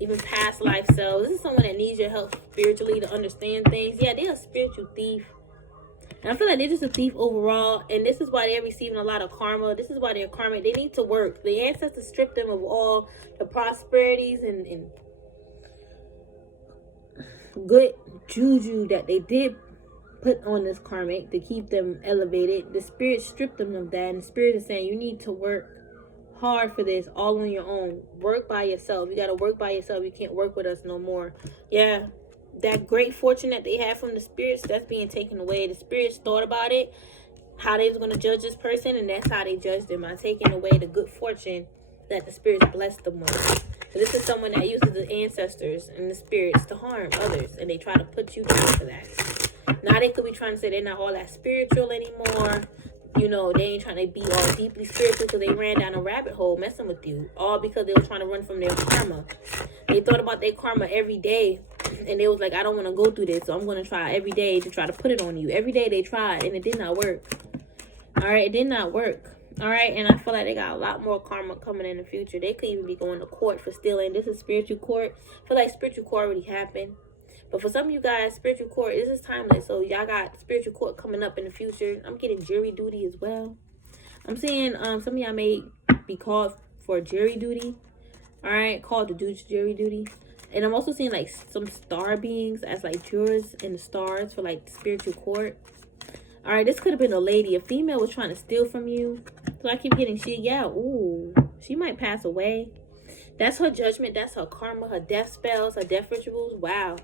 even past life selves. This is someone that needs your help spiritually to understand things. Yeah, they're a spiritual thief. And I feel like they're just a thief overall. And this is why they're receiving a lot of karma. This is why they're karmic. They need to work. The ancestors stripped them of all the prosperities and good juju that they did put on this karmic to keep them elevated. The spirit stripped them of that. And the spirit is saying you need to work hard for this all on your own. Work by yourself. You got to work by yourself. You can't work with us no more. Yeah, that great fortune that they had from the spirits, that's being taken away. The spirits thought about it, how they was going to judge this person, and that's how they judged them, by taking away the good fortune that the spirits blessed them with. So this is someone that uses the ancestors and the spirits to harm others, and they try to put you down for that. Now they could be trying to say they're not all that spiritual anymore. You know, they ain't trying to be all deeply spiritual because they ran down a rabbit hole messing with you. All because they were trying to run from their karma. They thought about their karma every day. And they was like, I don't want to go through this. So I'm going to try every day to try to put it on you. Every day they tried and it did not work. Alright, it did not work. Alright, and I feel like they got a lot more karma coming in the future. They could even be going to court for stealing. This is spiritual court. I feel like spiritual court already happened. But for some of you guys, spiritual court, this is timeless. So y'all got spiritual court coming up in the future. I'm getting jury duty as well. I'm seeing some of y'all may be called for jury duty. Alright, called to do jury duty. And I'm also seeing like some star beings as like jurors in the stars for like spiritual court. Alright, this could have been a lady. A female was trying to steal from you. So I keep getting shit. Yeah, ooh. She might pass away. That's her judgment. That's her karma, her death spells, her death rituals. Wow.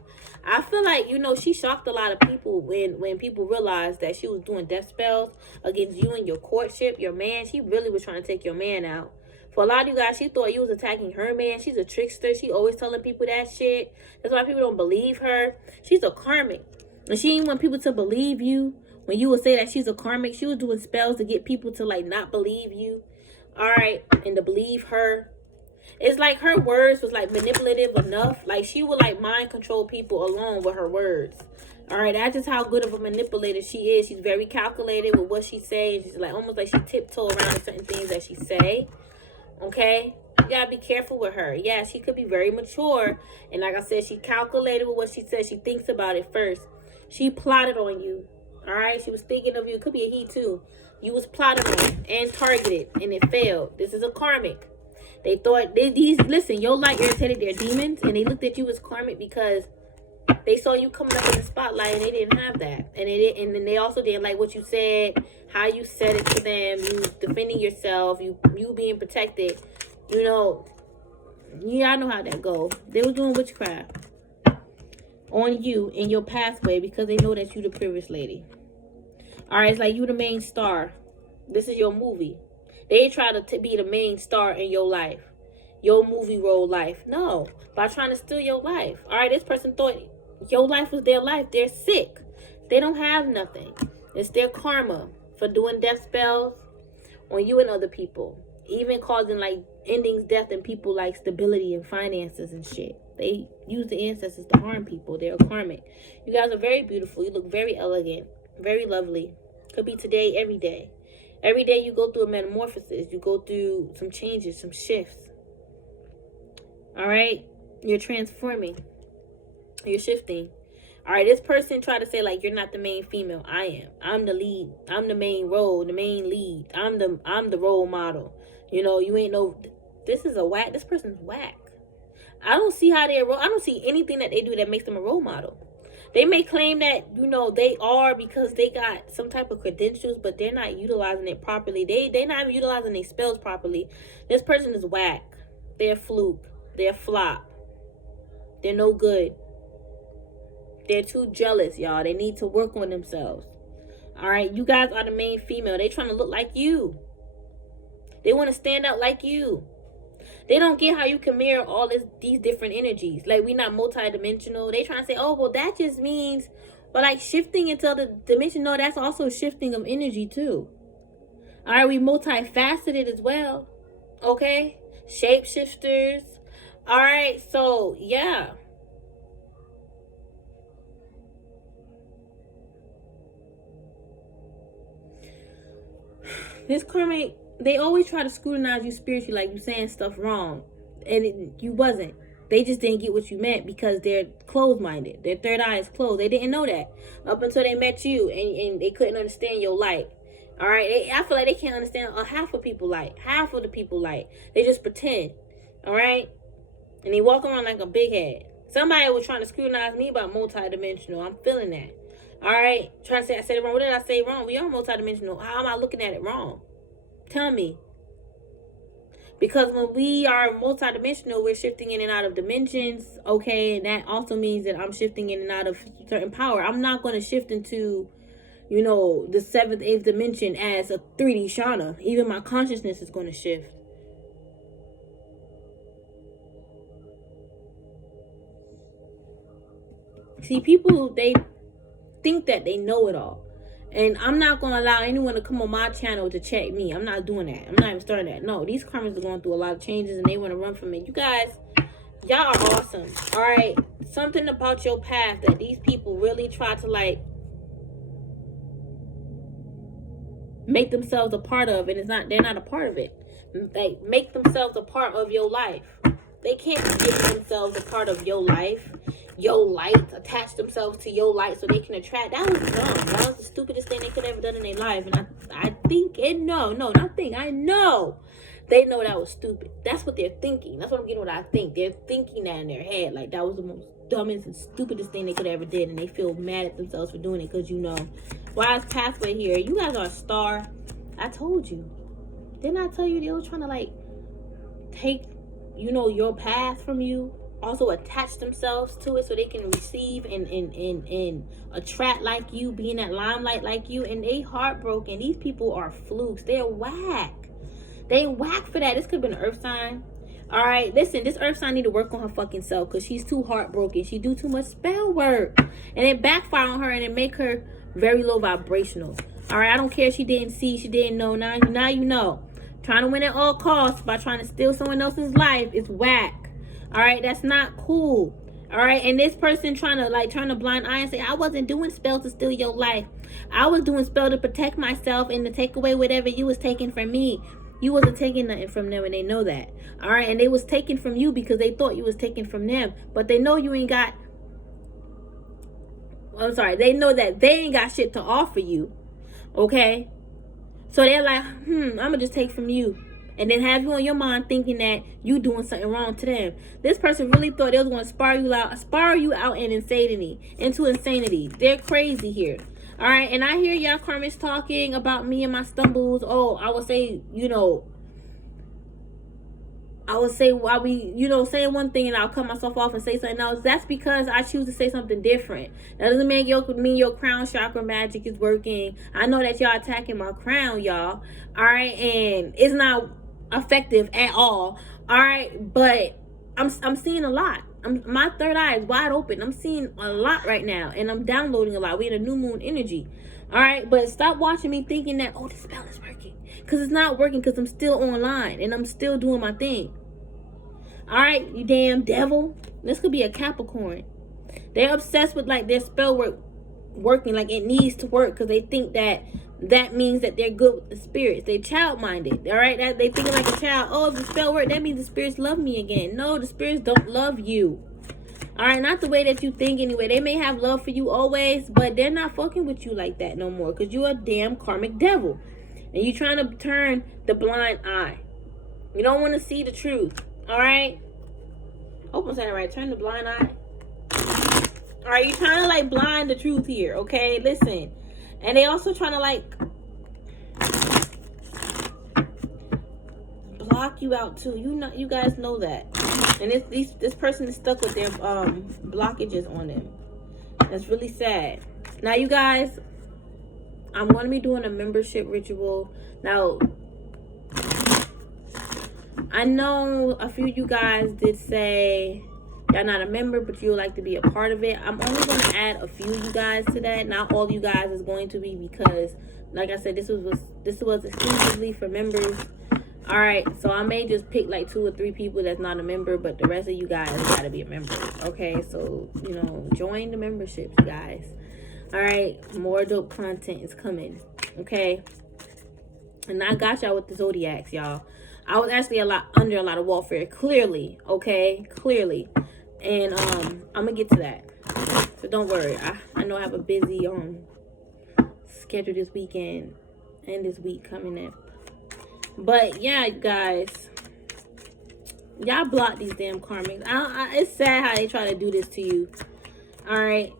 I feel like, you know, she shocked a lot of people when people realized that she was doing death spells against you and your courtship, your man. She really was trying to take your man out. For a lot of you guys, she thought you was attacking her man. She's a trickster. She always telling people that shit. That's why people don't believe her. She's a karmic. And she didn't want people to believe you. When you would say that she's a karmic, she was doing spells to get people to like not believe you. Alright. And to believe her. It's like her words was like manipulative enough. Like she would like mind control people alone with her words. Alright, that's just how good of a manipulator she is. She's very calculated with what she says. She's like almost like she tiptoe around certain things that she say. Okay? You gotta be careful with her. Yeah, she could be very mature. And like I said, she calculated with what she says. She thinks about it first. She plotted on you. Alright? She was thinking of you. It could be a he too. You was plotted on and targeted and it failed. This is a karmic. They thought, listen, your light irritated their demons, and they looked at you as karmic because they saw you coming up in the spotlight, and they didn't have that. And then they also didn't like what you said, how you said it to them, you defending yourself, you being protected. You know, y'all know how that go. They were doing witchcraft on you in your pathway because they know that you the privileged lady. All right, it's like you the main star. This is your movie. They try to be the main star in your life. Your movie role life. No. By trying to steal your life. Alright, this person thought your life was their life. They're sick. They don't have nothing. It's their karma for doing death spells on you and other people. Even causing like endings, death, and people like stability and finances and shit. They use the ancestors to harm people. They're karmic. You guys are very beautiful. You look very elegant. Very lovely. Could be today, every day. Every day you go through a metamorphosis. You go through some changes, some shifts. All right? You're transforming. You're shifting. All right, this person tried to say, like, you're not the main female. I am. I'm the lead. I'm the main role, the main lead. I'm the role model. You know, you ain't no... This is a whack. This person's whack. I don't see how they're... I don't see anything that they do that makes them a role model. They may claim that, you know, they are because they got some type of credentials, but they're not utilizing it properly. They're not even utilizing their spells properly. This person is whack. They're a fluke. They're a flop. They're no good. They're too jealous, y'all. They need to work on themselves. All right? You guys are the main female. They trying to look like you. They want to stand out like you. They don't get how you can mirror all these different energies. Like, we not multidimensional. They trying to say, oh, well, that just means, well, like, shifting into the dimension. No, that's also shifting of energy, too. All right, we multifaceted as well. Okay? Shapeshifters. All right, so, yeah. This karmic... They always try to scrutinize you spiritually, like you saying stuff wrong. And you wasn't. They just didn't get what you meant because they're closed-minded. Their third eye is closed. They didn't know that up until they met you and they couldn't understand your light. All right? I feel like they can't understand half of people light. Half of the people light. They just pretend. All right? And they walk around like a big head. Somebody was trying to scrutinize me about multidimensional. I'm feeling that. All right? Trying to say I said it wrong. What did I say wrong? We are multidimensional. How am I looking at it wrong? Tell me. Because when we are multidimensional, we're shifting in and out of dimensions, okay? And that also means that I'm shifting in and out of certain power. I'm not going to shift into, you know, the 7th, 8th dimension as a 3D Shauna. Even my consciousness is going to shift. See, people, they think that they know it all. And I'm not going to allow anyone to come on my channel to check me. I'm not doing that. I'm not even starting that. No, these karmas are going through a lot of changes and they want to run from it. You guys, y'all are awesome. All right. Something about your path that these people really try to, like, make themselves a part of. And they're not a part of it. They make themselves a part of your life. They can't make themselves a part of your life. Your light, attach themselves to your light so they can attract. That was dumb. That was the stupidest thing they could have ever done in their life. And I think, and no, not think, I know they know that was stupid. That's what they're thinking. That's what I'm getting what I think. They're thinking that in their head. Like, that was the most dumbest and stupidest thing they could have ever did. And they feel mad at themselves for doing it because, you know, wise pathway here. You guys are a star. I told you. Didn't I tell you they were trying to, like, take, you know, your path from you? Also attach themselves to it so they can receive and attract like you, be in that limelight like you. And they heartbroken. These people are flukes. They're whack. They whack for that. This could have been an earth sign. All right, listen, this earth sign need to work on her fucking self because she's too heartbroken. She do too much spell work. And it backfire on her and it make her very low vibrational. All right, I don't care if she didn't see, she didn't know. Now you know. Trying to win at all costs by trying to steal someone else's life is whack. All right, that's not cool. All right, and this person trying to turn a blind eye and say, I wasn't doing spells to steal your life. I was doing spell to protect myself and to take away whatever you was taking from me. You wasn't taking nothing from them and they know that. All right, and they was taking from you because they thought you was taking from them. But they know you ain't got, they know that they ain't got shit to offer you. Okay? So they're like, I'm going to just take from you. And then have you on your mind thinking that you doing something wrong to them. This person really thought they was going to spiral you out in insanity. They're crazy here. All right. And I hear y'all karmics talking about me and my stumbles. Oh, I would say, while we, saying one thing and I'll cut myself off and say something else. That's because I choose to say something different. That doesn't mean your crown chakra magic is working. I know that y'all attacking my crown, y'all. All right. And it's not effective at all. All right. But I'm seeing a lot. My third eye is wide open. I'm seeing a lot right now. And I'm downloading a lot. We're in a new moon energy. All right. But stop watching me thinking that, oh, the spell is working. Because it's not working because I'm still online. And I'm still doing my thing. All right, you damn devil. This could be a Capricorn. They're obsessed with their spell work working, like it needs to work because they think that that means that they're good with the spirits. They child-minded, all right? They thinking like a child. Oh, if the spell work, that means the spirits love me again. No, the spirits don't love you. All right, not the way that you think anyway. They may have love for you always, but they're not fucking with you like that no more, because you're a damn karmic devil. And you're trying to turn the blind eye. You don't want to see the truth, all right? Hope I'm saying it right. Turn the blind eye. All right, you're trying to like blind the truth here, okay? Listen. And they also trying to like block you out too. You guys know that. And this person is stuck with their blockages on them. That's really sad. Now, you guys, I'm going to be doing a membership ritual. Now, I know a few of you guys did say y'all not a member, but you would like to be a part of it. I'm only going to add a few of you guys to that. Not all of you guys is going to be, because, like I said, this was exclusively for members. All right, so I may just pick like 2 or 3 people that's not a member, but the rest of you guys got to be a member. Okay, so, you know, join the memberships, guys. All right, more dope content is coming. Okay, and I got y'all with the zodiacs, y'all. I was actually under a lot of warfare, clearly. Okay, clearly. And I'm gonna get to that, so don't worry. I know I have a busy schedule this weekend and this week coming up, but yeah, guys, y'all block these damn karmics. It's sad how they try to do this to you. All right,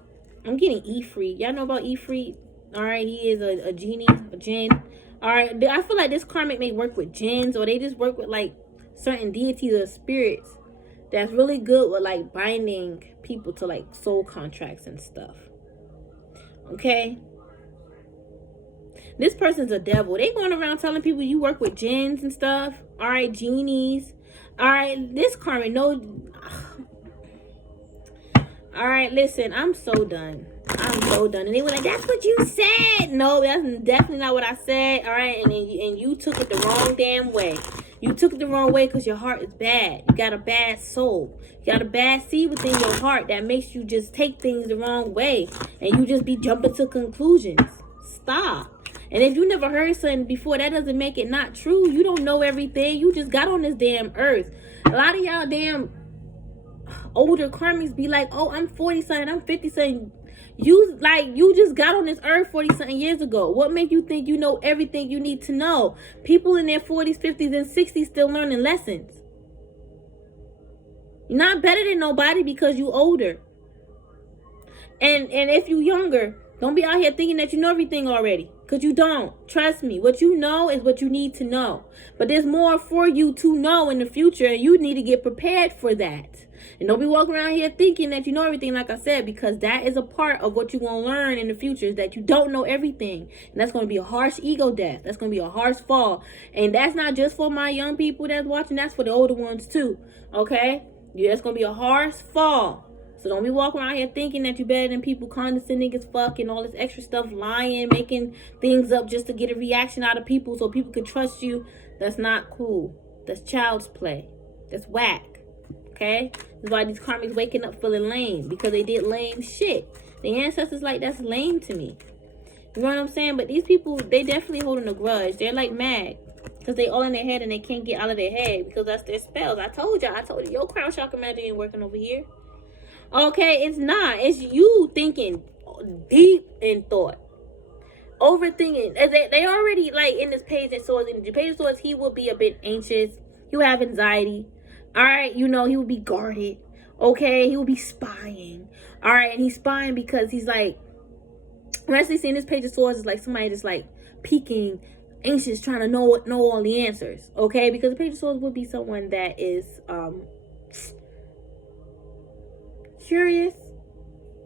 I'm getting Ifrit. Y'all know about Ifrit? All right, he is a genie, a jinn. All right, I feel like this karmic may work with jinns, or they just work with like certain deities or spirits that's really good with like binding people to like soul contracts and stuff. Okay, this person's a devil. They going around telling people you work with jinns and stuff. All right, genies. All right, this karmic, no. All right, listen, I'm so done. I'm so done. And they were like, that's what you said. No, that's definitely not what I said. All right, and you took it the wrong damn way. You took it the wrong way because your heart is bad. You got a bad soul. You got a bad seed within your heart that makes you just take things the wrong way. And you just be jumping to conclusions. Stop. And if you never heard something before, that doesn't make it not true. You don't know everything. You just got on this damn earth. A lot of y'all damn older karmics be like, oh, I'm 40-something, I'm 50-something. You just got on this earth 40-something years ago. What make you think you know everything you need to know? People in their 40s, 50s, and 60s still learning lessons. You're not better than nobody because you older. And if you younger, don't be out here thinking that you know everything already. Because you don't. Trust me. What you know is what you need to know. But there's more for you to know in the future. And you need to get prepared for that. And don't be walking around here thinking that you know everything, like I said, because that is a part of what you're going to learn in the future, is that you don't know everything. And that's going to be a harsh ego death. That's going to be a harsh fall. And that's not just for my young people that's watching. That's for the older ones too. Okay? Yeah, that's going to be a harsh fall. So don't be walking around here thinking that you're better than people, condescending as fuck and all this extra stuff, lying, making things up just to get a reaction out of people so people can trust you. That's not cool. That's child's play. That's whack. Okay? That's why these karmics waking up feeling lame, because they did lame shit. The ancestors like, that's lame to me. You know what I'm saying? But these people, they definitely holding a grudge. They're like mad because they all in their head and they can't get out of their head because that's their spells. I told you, your crown chakra magic ain't working over here. Okay, it's not. It's you thinking deep in thought. Overthinking. They already, like, in this Page of Swords, in the Page of Swords, he will be a bit anxious. He will have anxiety. All right, you know, he will be guarded. Okay, he will be spying. All right, and he's spying because he's like, I'm actually seeing this Page of Swords is like somebody just like peeking, anxious, trying to know all the answers. Okay, because the Page of Swords would be someone that is curious,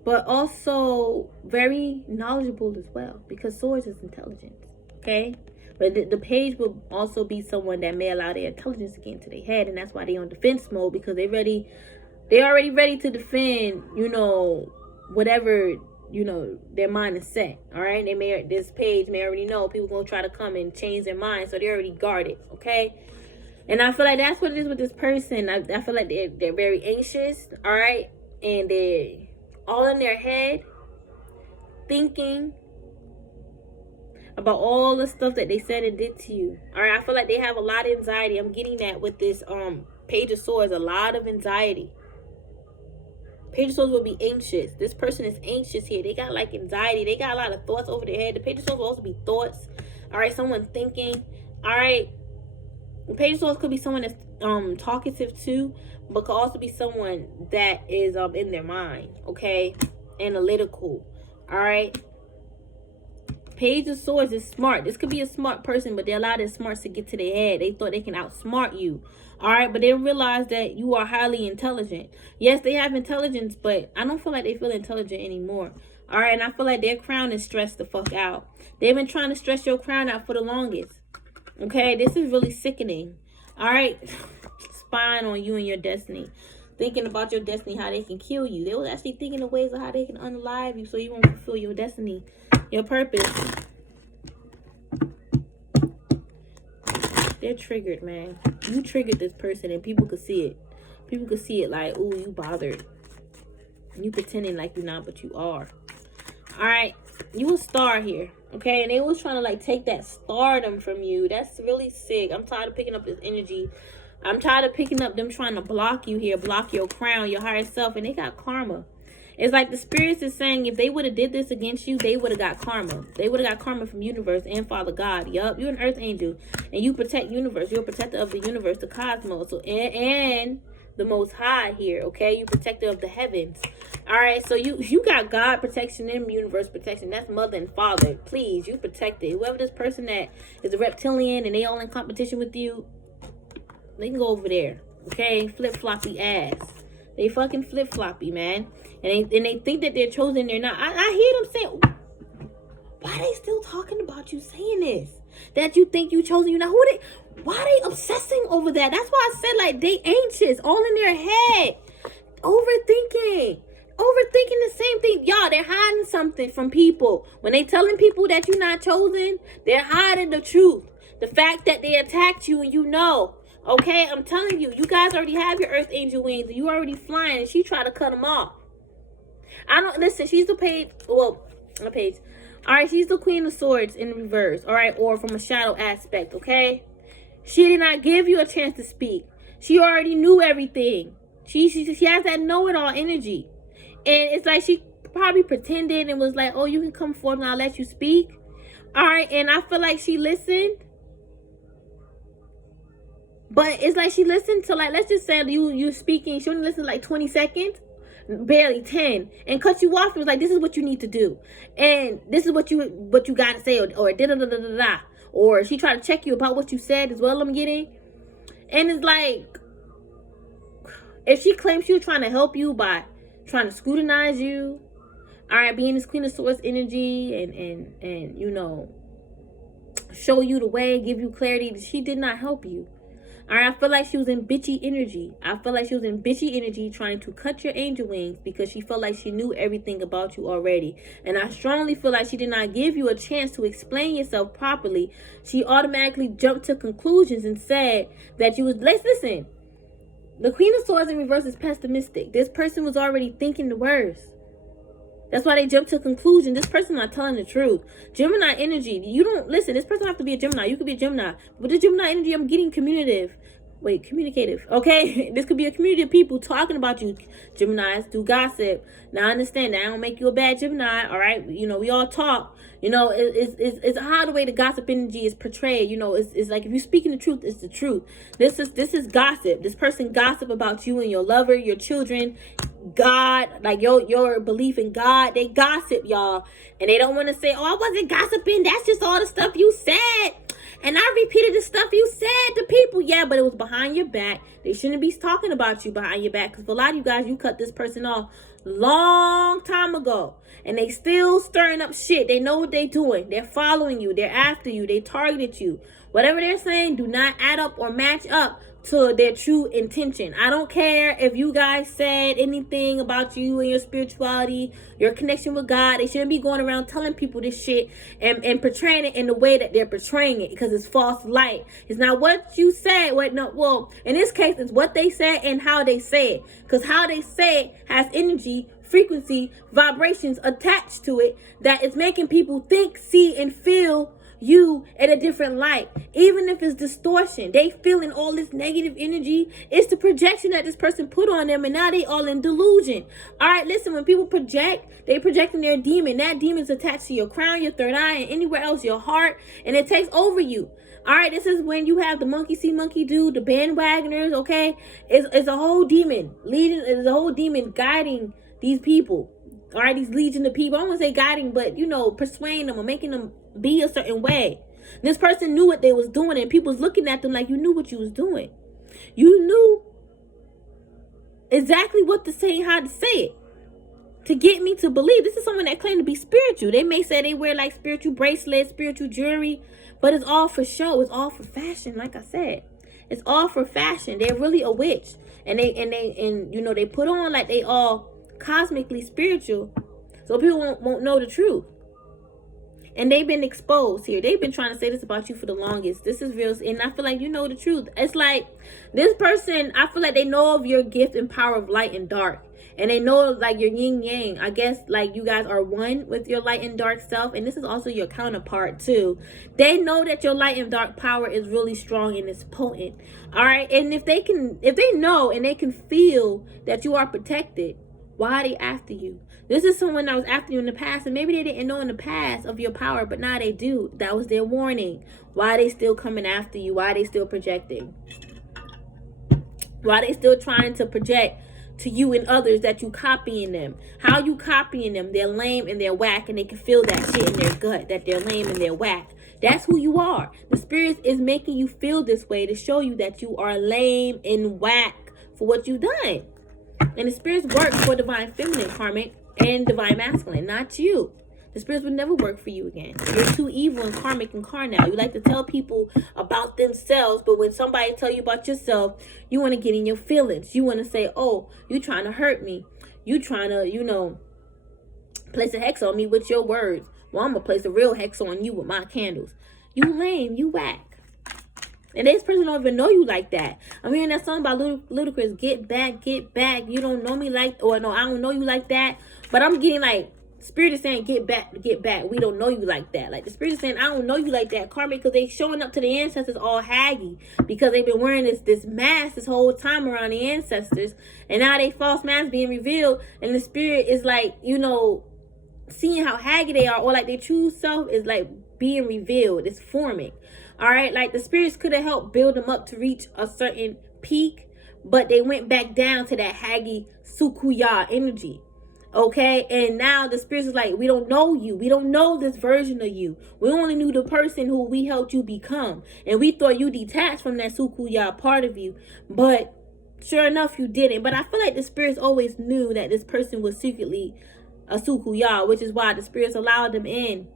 but also very knowledgeable as well, because swords is intelligence. Okay, but the page will also be someone that may allow their intelligence to get into their head, and that's why they on defense mode, because they already ready to defend, you know, whatever, you know, their mind is set. All right, this page may already know people gonna try to come and change their mind, so they're already guarded. Okay. And I feel like that's what it is with this person. I feel like they're very anxious. All right. And they're all in their head, thinking. about all the stuff that they said and did to you. All right, I feel like they have a lot of anxiety. I'm getting that with this Page of Swords, a lot of anxiety. Page of Swords will be anxious. This person is anxious here. They got like anxiety. They got a lot of thoughts over their head. The Page of Swords will also be thoughts. All right, someone thinking. All right, the Page of Swords could be someone that's talkative too, but could also be someone that is in their mind. Okay, analytical. All right. Page of Swords is smart. This could be a smart person, but they allow their smarts to get to their head. They thought they can outsmart you. All right, but they realize that you are highly intelligent. Yes, they have intelligence, but I don't feel like they feel intelligent anymore. All right, and I feel like their crown is stressed the fuck out. They've been trying to stress your crown out for the longest. Okay, this is really sickening. All right, spying on you and your destiny. Thinking about your destiny, how they can kill you. They were actually thinking of ways of how they can unalive you so you won't fulfill your destiny, your purpose. They're triggered, man. You triggered this person and people could see it. People could see it like, ooh, you bothered. You pretending like you're not, but you are. All right, you a star here, okay? And they was trying to like take that stardom from you. That's really sick. I'm tired of picking up this energy. I'm tired of picking up them trying to block you here, block your crown, your higher self, and they got karma. It's like the spirits is saying if they would have did this against you, they would have got karma. They would have got karma from universe and Father God. Yup, you're an earth angel, and you protect universe. You're a protector of the universe, the cosmos, so and the Most High here, okay? You protector of the heavens. All right, so you got God protection and universe protection. That's mother and father. Please, you protected. Whoever this person that is a reptilian and they all in competition with you, they can go over there, okay? Flip-floppy ass. They fucking flip-floppy, man. And they think that they're chosen. They're not. I hear them saying, why are they still talking about you saying this? That you think you chosen. You know who they? Why are they obsessing over that? That's why I said like they anxious, all in their head, overthinking the same thing. Y'all, they're hiding something from people. When they telling people that you're not chosen, they're hiding the truth. The fact that they attacked you and you know. Okay, I'm telling you, you guys already have your earth angel wings and you already flying, and she tried to cut them off. I don't listen. She's the page. Well, a page. All right, she's the Queen of Swords in reverse. All right, or from a shadow aspect. Okay, she did not give you a chance to speak. She already knew everything. She has that know-it-all energy, and it's like she probably pretended and was like, "Oh, you can come forward and I'll let you speak." All right, and I feel like she listened. But it's like she listened to, like, let's just say you speaking, she only listened like 20 seconds, barely 10, and cut you off and was like, this is what you need to do. And this is what you got to say, or da-da-da-da-da-da. Or she tried to check you about what you said as well, I'm getting. And it's like, if she claims she was trying to help you by trying to scrutinize you, all right, being this Queen of Swords energy and you know, show you the way, give you clarity, she did not help you. All right, I feel like she was in bitchy energy. I feel like she was in bitchy energy trying to cut your angel wings because she felt like she knew everything about you already. And I strongly feel like she did not give you a chance to explain yourself properly. She automatically jumped to conclusions and said that you was, let's listen. The Queen of Swords in reverse is pessimistic. This person was already thinking the worst. That's why they jump to conclusion. This person not telling the truth. Gemini energy. You don't listen. This person don't have to be a Gemini. You could be a Gemini. But the Gemini energy, I'm getting communicative. Okay? This could be a community of people talking about you. Geminis do gossip. Now, I understand that. I don't make you a bad Gemini. All right? You know, we all talk. You know, it's how the way the gossip energy is portrayed. You know, it's like if you're speaking the truth, it's the truth. This is gossip. This person gossip about you and your lover, your children, God, like your belief in God. They gossip, y'all. And they don't want to say, oh, I wasn't gossiping. That's just all the stuff you said. And I repeated the stuff you said to people. Yeah, but it was behind your back. They shouldn't be talking about you behind your back. Because for a lot of you guys, you cut this person off long time ago. And they still stirring up shit. They know what they're doing. They're following you. They're after you. They targeted you. Whatever they're saying, do not add up or match up to their true intention. I don't care if you guys said anything about you and your spirituality, your connection with God. They shouldn't be going around telling people this shit and portraying it in the way that they're portraying it, because it's false light. It's not what you said. Well, in this case, it's what they said and how they say it, because how they say it has energy, frequency, vibrations attached to it that is making people think, see, and feel you in a different light. Even if it's distortion, they feeling all this negative energy. It's the projection that this person put on them, and now they all in delusion. All right, listen, when people project, they projecting their demon. That demon's attached to your crown, your third eye, and anywhere else, your heart, and it takes over you. All right, this is when you have the monkey see, monkey do, the bandwagoners, okay? It's a whole demon leading, it's a whole demon guiding these people. All right, these legion of people. I don't want to say guiding, but, you know, persuading them or making them be a certain way. This person knew what they was doing, and people was looking at them like, you knew what you was doing. You knew exactly what to say and how to say it to get me to believe. This is someone that claimed to be spiritual. They may say they wear like spiritual bracelets, spiritual jewelry, but it's all for show. It's all for fashion. Like I said, it's all for fashion. They're really a witch, and you know, they put on like they all cosmically spiritual, so people won't know the truth. And they've been exposed here. They've been trying to say this about you for the longest. This is real, and I feel like you know the truth. It's like this person, I feel like they know of your gift and power of light and dark, and they know like your yin yang. I guess like you guys are one with your light and dark self, and this is also your counterpart too. They know that your light and dark power is really strong and it's potent. All right, and if they know and they can feel that you are protected, why are they after you? This is someone that was after you in the past, and maybe they didn't know in the past of your power, but now they do. That was their warning. Why are they still coming after you? Why are they still projecting? Why are they still trying to project to you and others that you copying them? How you copying them? They're lame and they're whack, and they can feel that shit in their gut, that they're lame and they're whack. That's who you are. The spirit is making you feel this way to show you that you are lame and whack for what you've done. And the spirits work for divine feminine, karmic, and divine masculine, not you. The spirits would never work for you again. You're too evil and karmic and carnal. You like to tell people about themselves, but when somebody tell you about yourself, you want to get in your feelings. You want to say, oh, you trying to hurt me. You trying to, you know, place a hex on me with your words. Well, I'm going to place a real hex on you with my candles. You lame. You whack. And this person don't even know you like that. I'm hearing that song about Ludacris, get back, get back. You don't know me like, or no, I don't know you like that. But I'm getting like, spirit is saying, get back, get back. We don't know you like that. Like the spirit is saying, I don't know you like that, karmic, because they showing up to the ancestors all haggy. Because they've been wearing this mask this whole time around the ancestors. And now they false masks being revealed. And the spirit is like, you know, seeing how haggy they are, or like their true self is like being revealed. It's forming. All right, like the spirits could have helped build them up to reach a certain peak, but they went back down to that haggy sukuya energy. Okay, and now the spirits is like, we don't know you. We don't know this version of you. We only knew the person who we helped you become. And we thought you detached from that sukuya part of you. But sure enough, you didn't. But I feel like the spirits always knew that this person was secretly a sukuya, which is why the spirits allowed them in.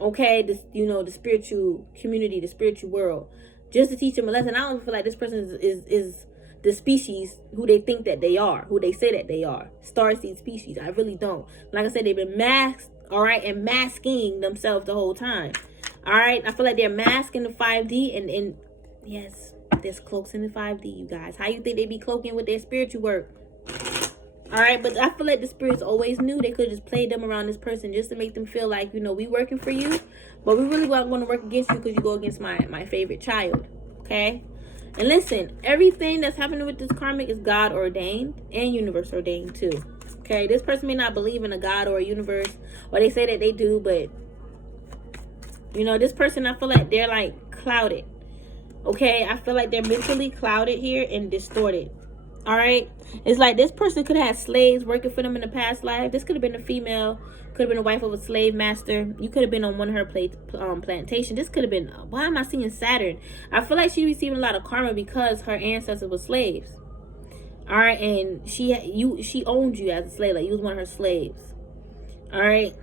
Okay, this, you know, the spiritual community, the spiritual world, just to teach them a lesson. I don't feel like this person is the species who they think that they are, who they say that they are, starseed species. I really don't. Like I said, they've been masked, all right, and masking themselves the whole time. All right, I feel like they're masking the 5D, and yes, there's cloaks in the 5D, you guys. How you think they be cloaking with their spiritual work? All right, but I feel like the spirits always knew. They could just play them around this person just to make them feel like, you know, we working for you, but we really weren't going to work against you because you go against my favorite child. Okay, and listen, everything that's happening with this karmic is God ordained and universe ordained too. Okay, this person may not believe in a God or a universe, or they say that they do, but you know, this person, I feel like they're like clouded. Okay, I feel like they're mentally clouded here and distorted. All right, it's like this person could have had slaves working for them in the past life. This could have been a female, could have been a wife of a slave master. You could have been on one of her plantation. This could have been, why am I seeing Saturn? I feel like she's receiving a lot of karma because her ancestors were slaves. All right, and she owned you as a slave, like you was one of her slaves. All right,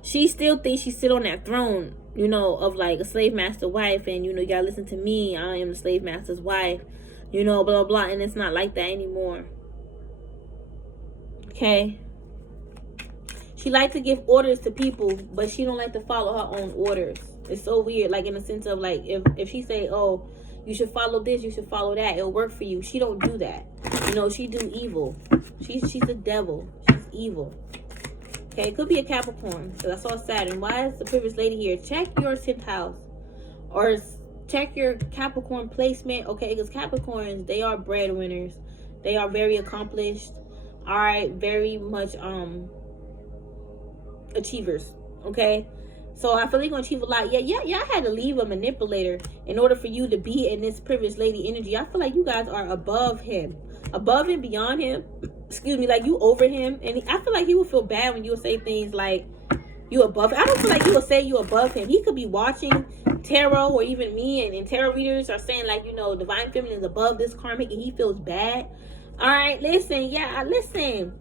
she still thinks she sit on that throne, you know, of like a slave master wife, and you know, you gotta listen to me, I am the slave master's wife. You know, blah, blah, and it's not like that anymore. Okay? She likes to give orders to people, but she don't like to follow her own orders. It's so weird, like in the sense of like, if she say, oh, you should follow this, you should follow that, it'll work for you. She don't do that. You know, she do evil. She's the devil. She's evil. Okay, it could be a Capricorn, because I saw Saturn. Why is the previous lady here? Check your 10th house, or check your Capricorn placement. Okay, because Capricorns, they are breadwinners. They are very accomplished. All right, very much achievers. Okay, so I feel like you're gonna achieve a lot. Yeah, I had to leave a manipulator in order for you to be in this privileged lady energy. I feel like you guys are above him, beyond him. Excuse me, like you over him, and I feel like he would feel bad when you would say things like you above. I don't feel like you would say you above him. He could be watching tarot, or even me, and tarot readers are saying like, you know, divine feminine is above this karmic, and he feels bad. All right, listen, listen.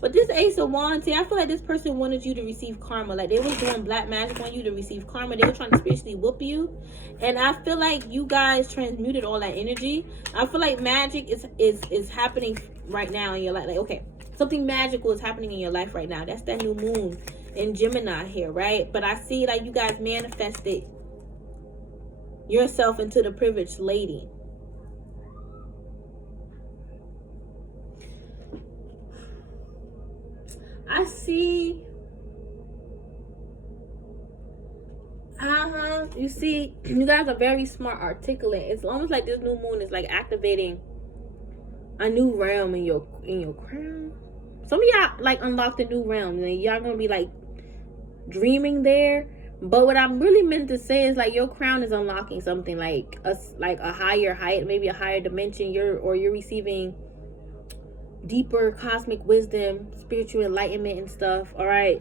But this Ace of Wands, I feel like this person wanted you to receive karma. Like they were doing black magic on you to receive karma. They were trying to spiritually whoop you. And I feel like you guys transmuted all that energy. I feel like magic is happening right now in your life. Like, okay, something magical is happening in your life right now. That's that new moon in Gemini here, right? But I see like you guys manifested yourself into the privileged lady. I see. You see, you guys are very smart, articulate. It's almost like this new moon is like activating a new realm in your crown. Some of y'all like unlocked a new realm, and y'all gonna be like dreaming there. But what I'm really meant to say is like your crown is unlocking something like a higher height, maybe a higher dimension. You're receiving deeper cosmic wisdom, spiritual enlightenment and stuff. All right,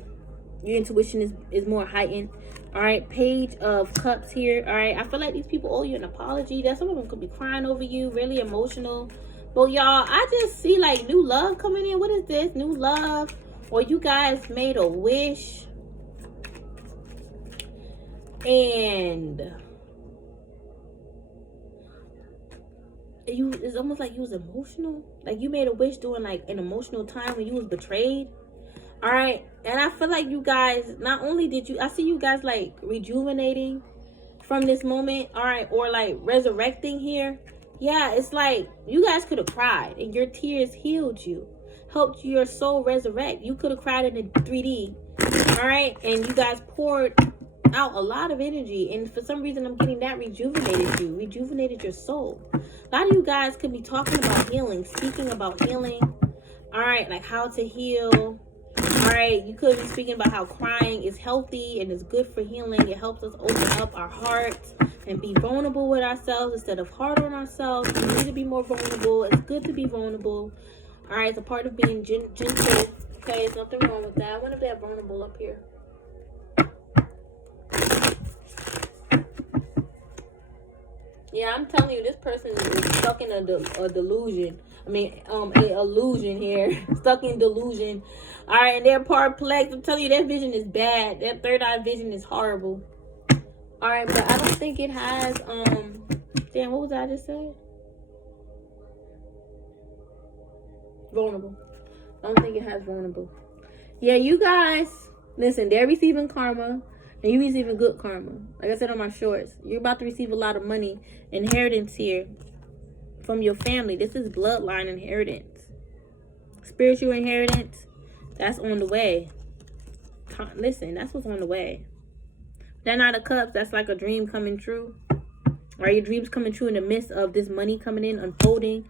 your intuition is more heightened. All right, Page of Cups here. All right, I feel like these people owe you an apology. That some of them could be crying over you, really emotional. But y'all, I just see like new love coming in. What is this? New love, or you guys made a wish, and it's almost like you was emotional. Like you made a wish during like an emotional time when you was betrayed. All right, and I feel like you guys, not only did you, I see you guys like rejuvenating from this moment. All right, or like resurrecting here. Yeah, it's like you guys could have cried and your tears healed you, helped your soul resurrect. You could have cried in the 3D. All right, and you guys poured out a lot of energy, and for some reason I'm getting that rejuvenated your soul. A lot of you guys could be talking about healing, speaking about healing. All right, like how to heal. All right, you could be speaking about how crying is healthy and is good for healing. It helps us open up our hearts and be vulnerable with ourselves instead of hard on ourselves. We need to be more vulnerable. It's good to be vulnerable. All right, it's a part of being gentle. Okay, there's nothing wrong with that. I wonder if they have vulnerable up here. Yeah, I'm telling you, this person is stuck in a delusion. I mean, a illusion here. Stuck in delusion. All right, and they're perplexed. I'm telling you, their vision is bad. Their third eye vision is horrible. All right, but I don't think it has, damn, what was I just saying? Vulnerable. I don't think it has vulnerable. Yeah, you guys, listen, they're receiving karma. And you receiving good karma. Like I said on my shorts, you're about to receive a lot of money, inheritance here from your family. This is bloodline inheritance. Spiritual inheritance, that's on the way. Listen, that's what's on the way. That Knight of Cups, that's like a dream coming true. Or your dreams coming true in the midst of this money coming in, unfolding.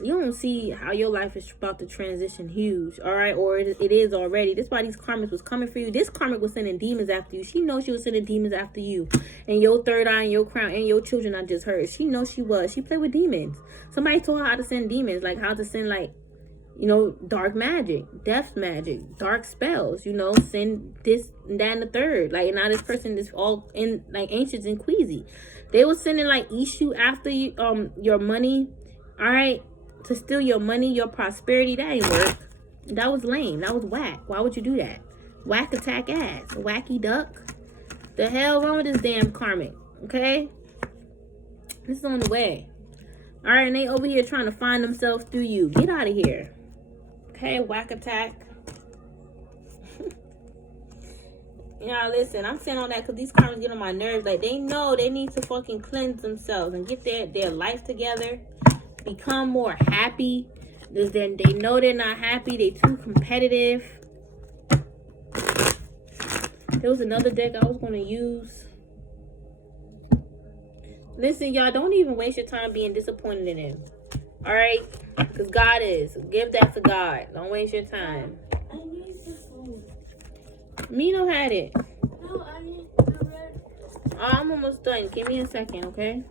You don't see how your life is about to transition huge, all right? Or it is already. This is why these karmics was coming for you. This karmic was sending demons after you. She knows she was sending demons after you. And your third eye and your crown and your children, I just heard. She knows she was. She played with demons. Somebody told her how to send demons. Like how to send like, you know, dark magic, death magic, dark spells, you know, send this and that and the third. Like now this person is all in like ancients and queasy. They were sending like issue after you, your money, all right? To steal your money, your prosperity. That ain't work. That was lame. That was whack. Why would you do that? Whack attack ass. Wacky duck. The hell wrong with this damn karmic? Okay? This is on the way. Alright, and they over here trying to find themselves through you. Get out of here. Okay, whack attack. Yeah, listen, I'm saying all that because these karmas get on my nerves. Like, they know they need to fucking cleanse themselves and get their life together. Become more happy. Then they know they're not happy. They too competitive. There was another deck I was going to use. Listen, y'all, don't even waste your time being disappointed in him. All right? Because God is. Give that to God. Don't waste your time. I need the phone. Me don't have it. No, I need the red. I'm almost done. Give me a second, okay?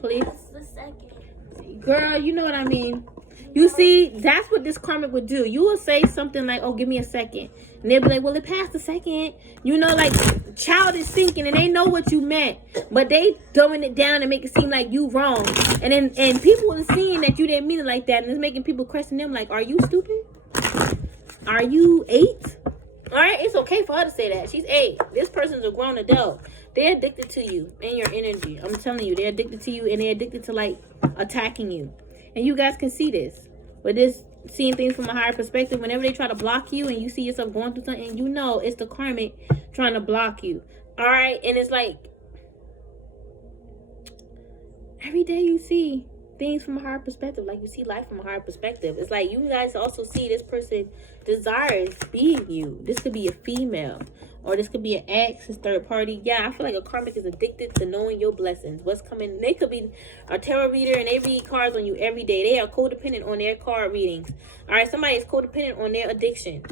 Please. That's the second. Girl, you know what I mean. You see, that's what this karmic would do. You will say something like, oh, give me a second. And they'll be like, well, it passed a second. You know, like, childish thinking, and they know what you meant. But they throwing it down and make it seem like you wrong. And people are seeing that you didn't mean it like that. And it's making people question them like, are you stupid? Are you 8? All right, it's okay for her to say that. She's 8. This person's a grown adult. They're addicted to you and your energy. I'm telling you, they're addicted to you, and they're addicted to, like, attacking you. And you guys can see this. With this, seeing things from a higher perspective, whenever they try to block you and you see yourself going through something, you know it's the karmic trying to block you. All right? And it's like, every day you see things from a higher perspective. Like, you see life from a higher perspective. It's like you guys also see this person desires being you. This could be a female. Or this could be an ex, his third party. Yeah, I feel like a karmic is addicted to knowing your blessings. What's coming. They could be a tarot reader and they read cards on you every day. They are codependent on their card readings. All right, somebody is codependent on their addiction.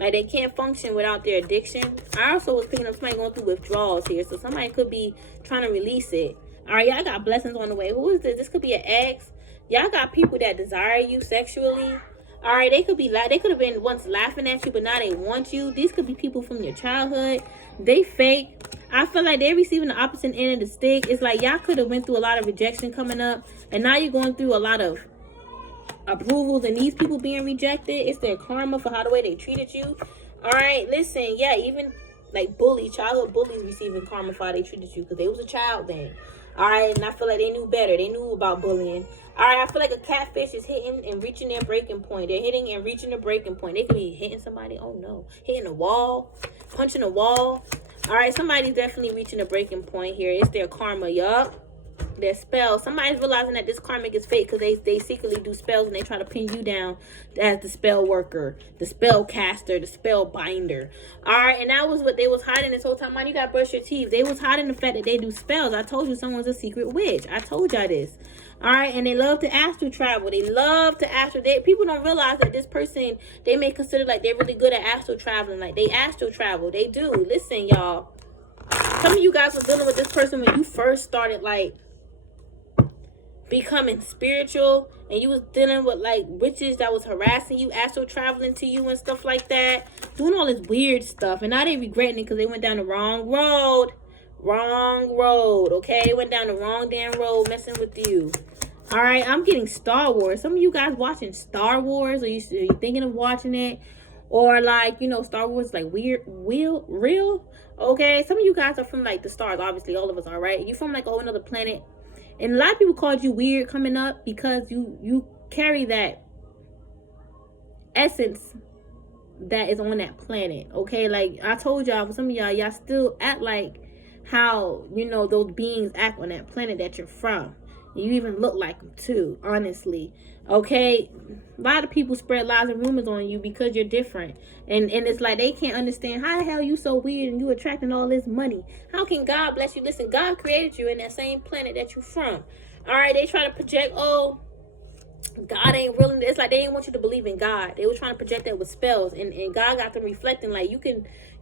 Like, they can't function without their addiction. I also was picking up somebody going through withdrawals here. So somebody could be trying to release it. All right, y'all got blessings on the way. Who is this? This could be an ex. Y'all got people that desire you sexually. All right, they could have been once laughing at you, but now they want you. These could be people from your childhood. They fake. I feel like they're receiving the opposite end of the stick. It's like y'all could have went through a lot of rejection coming up, and now you're going through a lot of approvals, and these people being rejected. It's their karma for how the way they treated you. All right, listen, yeah, even like bullies, childhood bullies receiving karma for how they treated you because they was a child then. All right, and I feel like they knew better. They knew about bullying. All right, I feel like a catfish is hitting and reaching their breaking point. They're hitting and reaching the breaking point. They could be hitting somebody. Oh, no. Hitting a wall. Punching a wall. All right, somebody's definitely reaching a breaking point here. It's their karma, yup. Their spell. Somebody's realizing that this karmic is fake because they secretly do spells and they try to pin you down as the spell worker, the spell caster, the spell binder. All right, and that was what they was hiding this whole time. Man, you got to brush your teeth. They was hiding the fact that they do spells. I told you someone's a secret witch. I told y'all this. All right, and they love to astral travel. They love to astral. People don't realize that this person, they may consider like they're really good at astral traveling. Like, they astral travel. They do. Listen, y'all. Some of you guys were dealing with this person when you first started, like, becoming spiritual, and you was dealing with like witches that was harassing you, astral traveling to you and stuff like that, doing all this weird stuff, and now they regretting it because they went down the wrong road. Okay, they went down the wrong damn road messing with you. All right, I'm getting Star Wars. Some of you guys watching Star Wars, or are you thinking of watching it? Or like, you know, Star Wars like real. Okay, some of you guys are from like the stars. Obviously, all of us are, right? You from like another planet. And a lot of people called you weird coming up because you carry that essence that is on that planet. Okay, like I told y'all, for some of y'all still act like how, you know, those beings act on that planet that you're from. You even look like them too, honestly. Okay, a lot of people spread lies and rumors on you because you're different, and it's like they can't understand how the hell you so weird and you attracting all this money. How can God bless you? Listen, God created you in that same planet that you from. All right, they try to project, oh, God ain't real. It's like they didn't want you to believe in God. They were trying to project that with spells, and God got them reflecting like you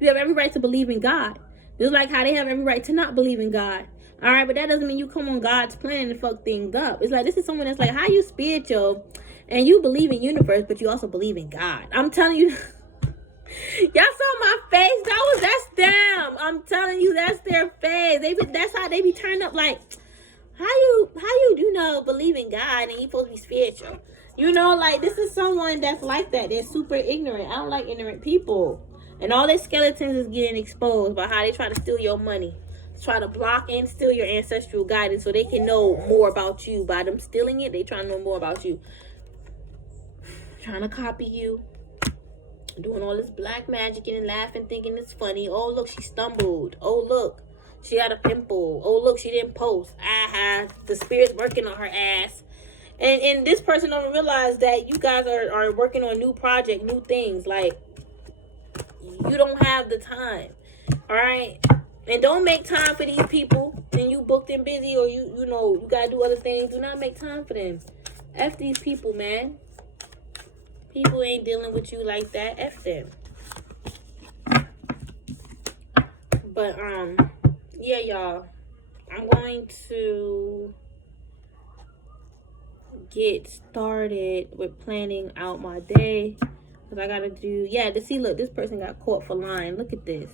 have every right to believe in God, just like how they have every right to not believe in God. All right, but that doesn't mean you come on God's plan and fuck things up. It's like, this is someone that's like, how you spiritual and you believe in universe, but you also believe in God. I'm telling you, y'all saw my face. That's them. I'm telling you, that's their face. That's how they be turned up. Like, how you believe in God and you supposed to be spiritual? You know, like, this is someone that's like that. They're super ignorant. I don't like ignorant people. And all their skeletons is getting exposed by how they try to steal your money. Try to block and steal your ancestral guidance so they can know more about you. By them stealing it, they trying to know more about you. Trying to copy you. Doing all this black magic and laughing, thinking it's funny. Oh, look, she stumbled. Oh, look, she got a pimple. Oh, look, she didn't post. The spirit's working on her ass. And this person don't realize that you guys are working on new project, new things. Like, you don't have the time. All right. And don't make time for these people. And you booked and busy, or you know, you gotta do other things. Do not make time for them. F these people, man. People ain't dealing with you like that. F them. But yeah, y'all. I'm going to get started with planning out my day. Cause I gotta do, look, this person got caught for lying. Look at this.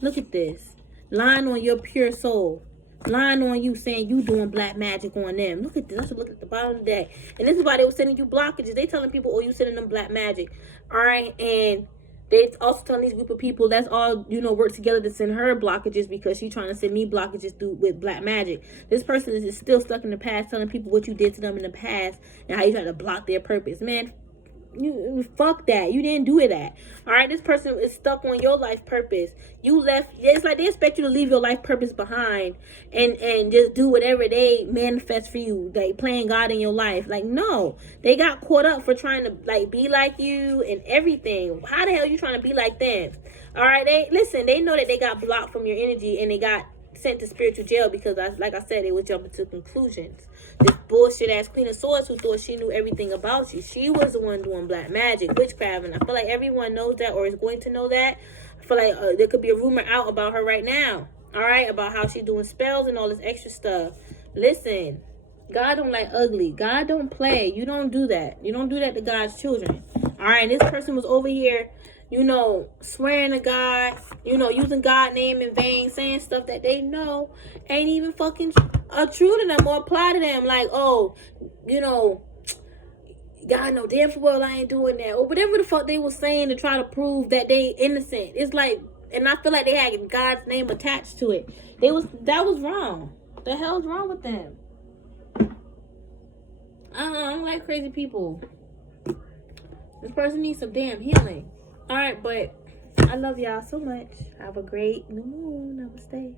Look at this. Lying on your pure soul. Lying on you, saying you doing black magic on them. Look at this. I should look at the bottom of the deck. And this is why they were sending you blockages. They telling people, oh, you sending them black magic. All right. And they also telling these group of people, that's all, you know, work together to send her blockages, because she's trying to send me blockages with black magic. This person is still stuck in the past, telling people what you did to them in the past and how you try to block their purpose. Man, you fuck that. You didn't do that. All right, this person is stuck on your life purpose. You left. It's like they expect you to leave your life purpose behind and just do whatever they manifest for you. Like playing God in your life. Like, no, they got caught up for trying to like be like you and everything. How the hell are you trying to be like them? All right, they know that they got blocked from your energy and they got sent to spiritual jail because, like I said, they were jumping to conclusions. This bullshit ass Queen of Swords who thought she knew everything about you. She was the one doing black magic, witchcraft, and I feel like everyone knows that or is going to know that. I feel like there could be a rumor out about her right now. All right, about how she's doing spells and all this extra stuff. Listen, God don't like ugly. God don't play. You don't do that. You don't do that to God's children. All right, and this person was over here, you know, swearing to God, you know, using God's name in vain, saying stuff that they know ain't even fucking true to them or apply to them. Like, oh, you know, God know damn for well I ain't doing that. Or whatever the fuck they were saying to try to prove that they innocent. It's like, and I feel like they had God's name attached to it. That was wrong. The hell's wrong with them? I don't like crazy people. This person needs some damn healing. All right, but I love y'all so much. Have a great new moon. Namaste.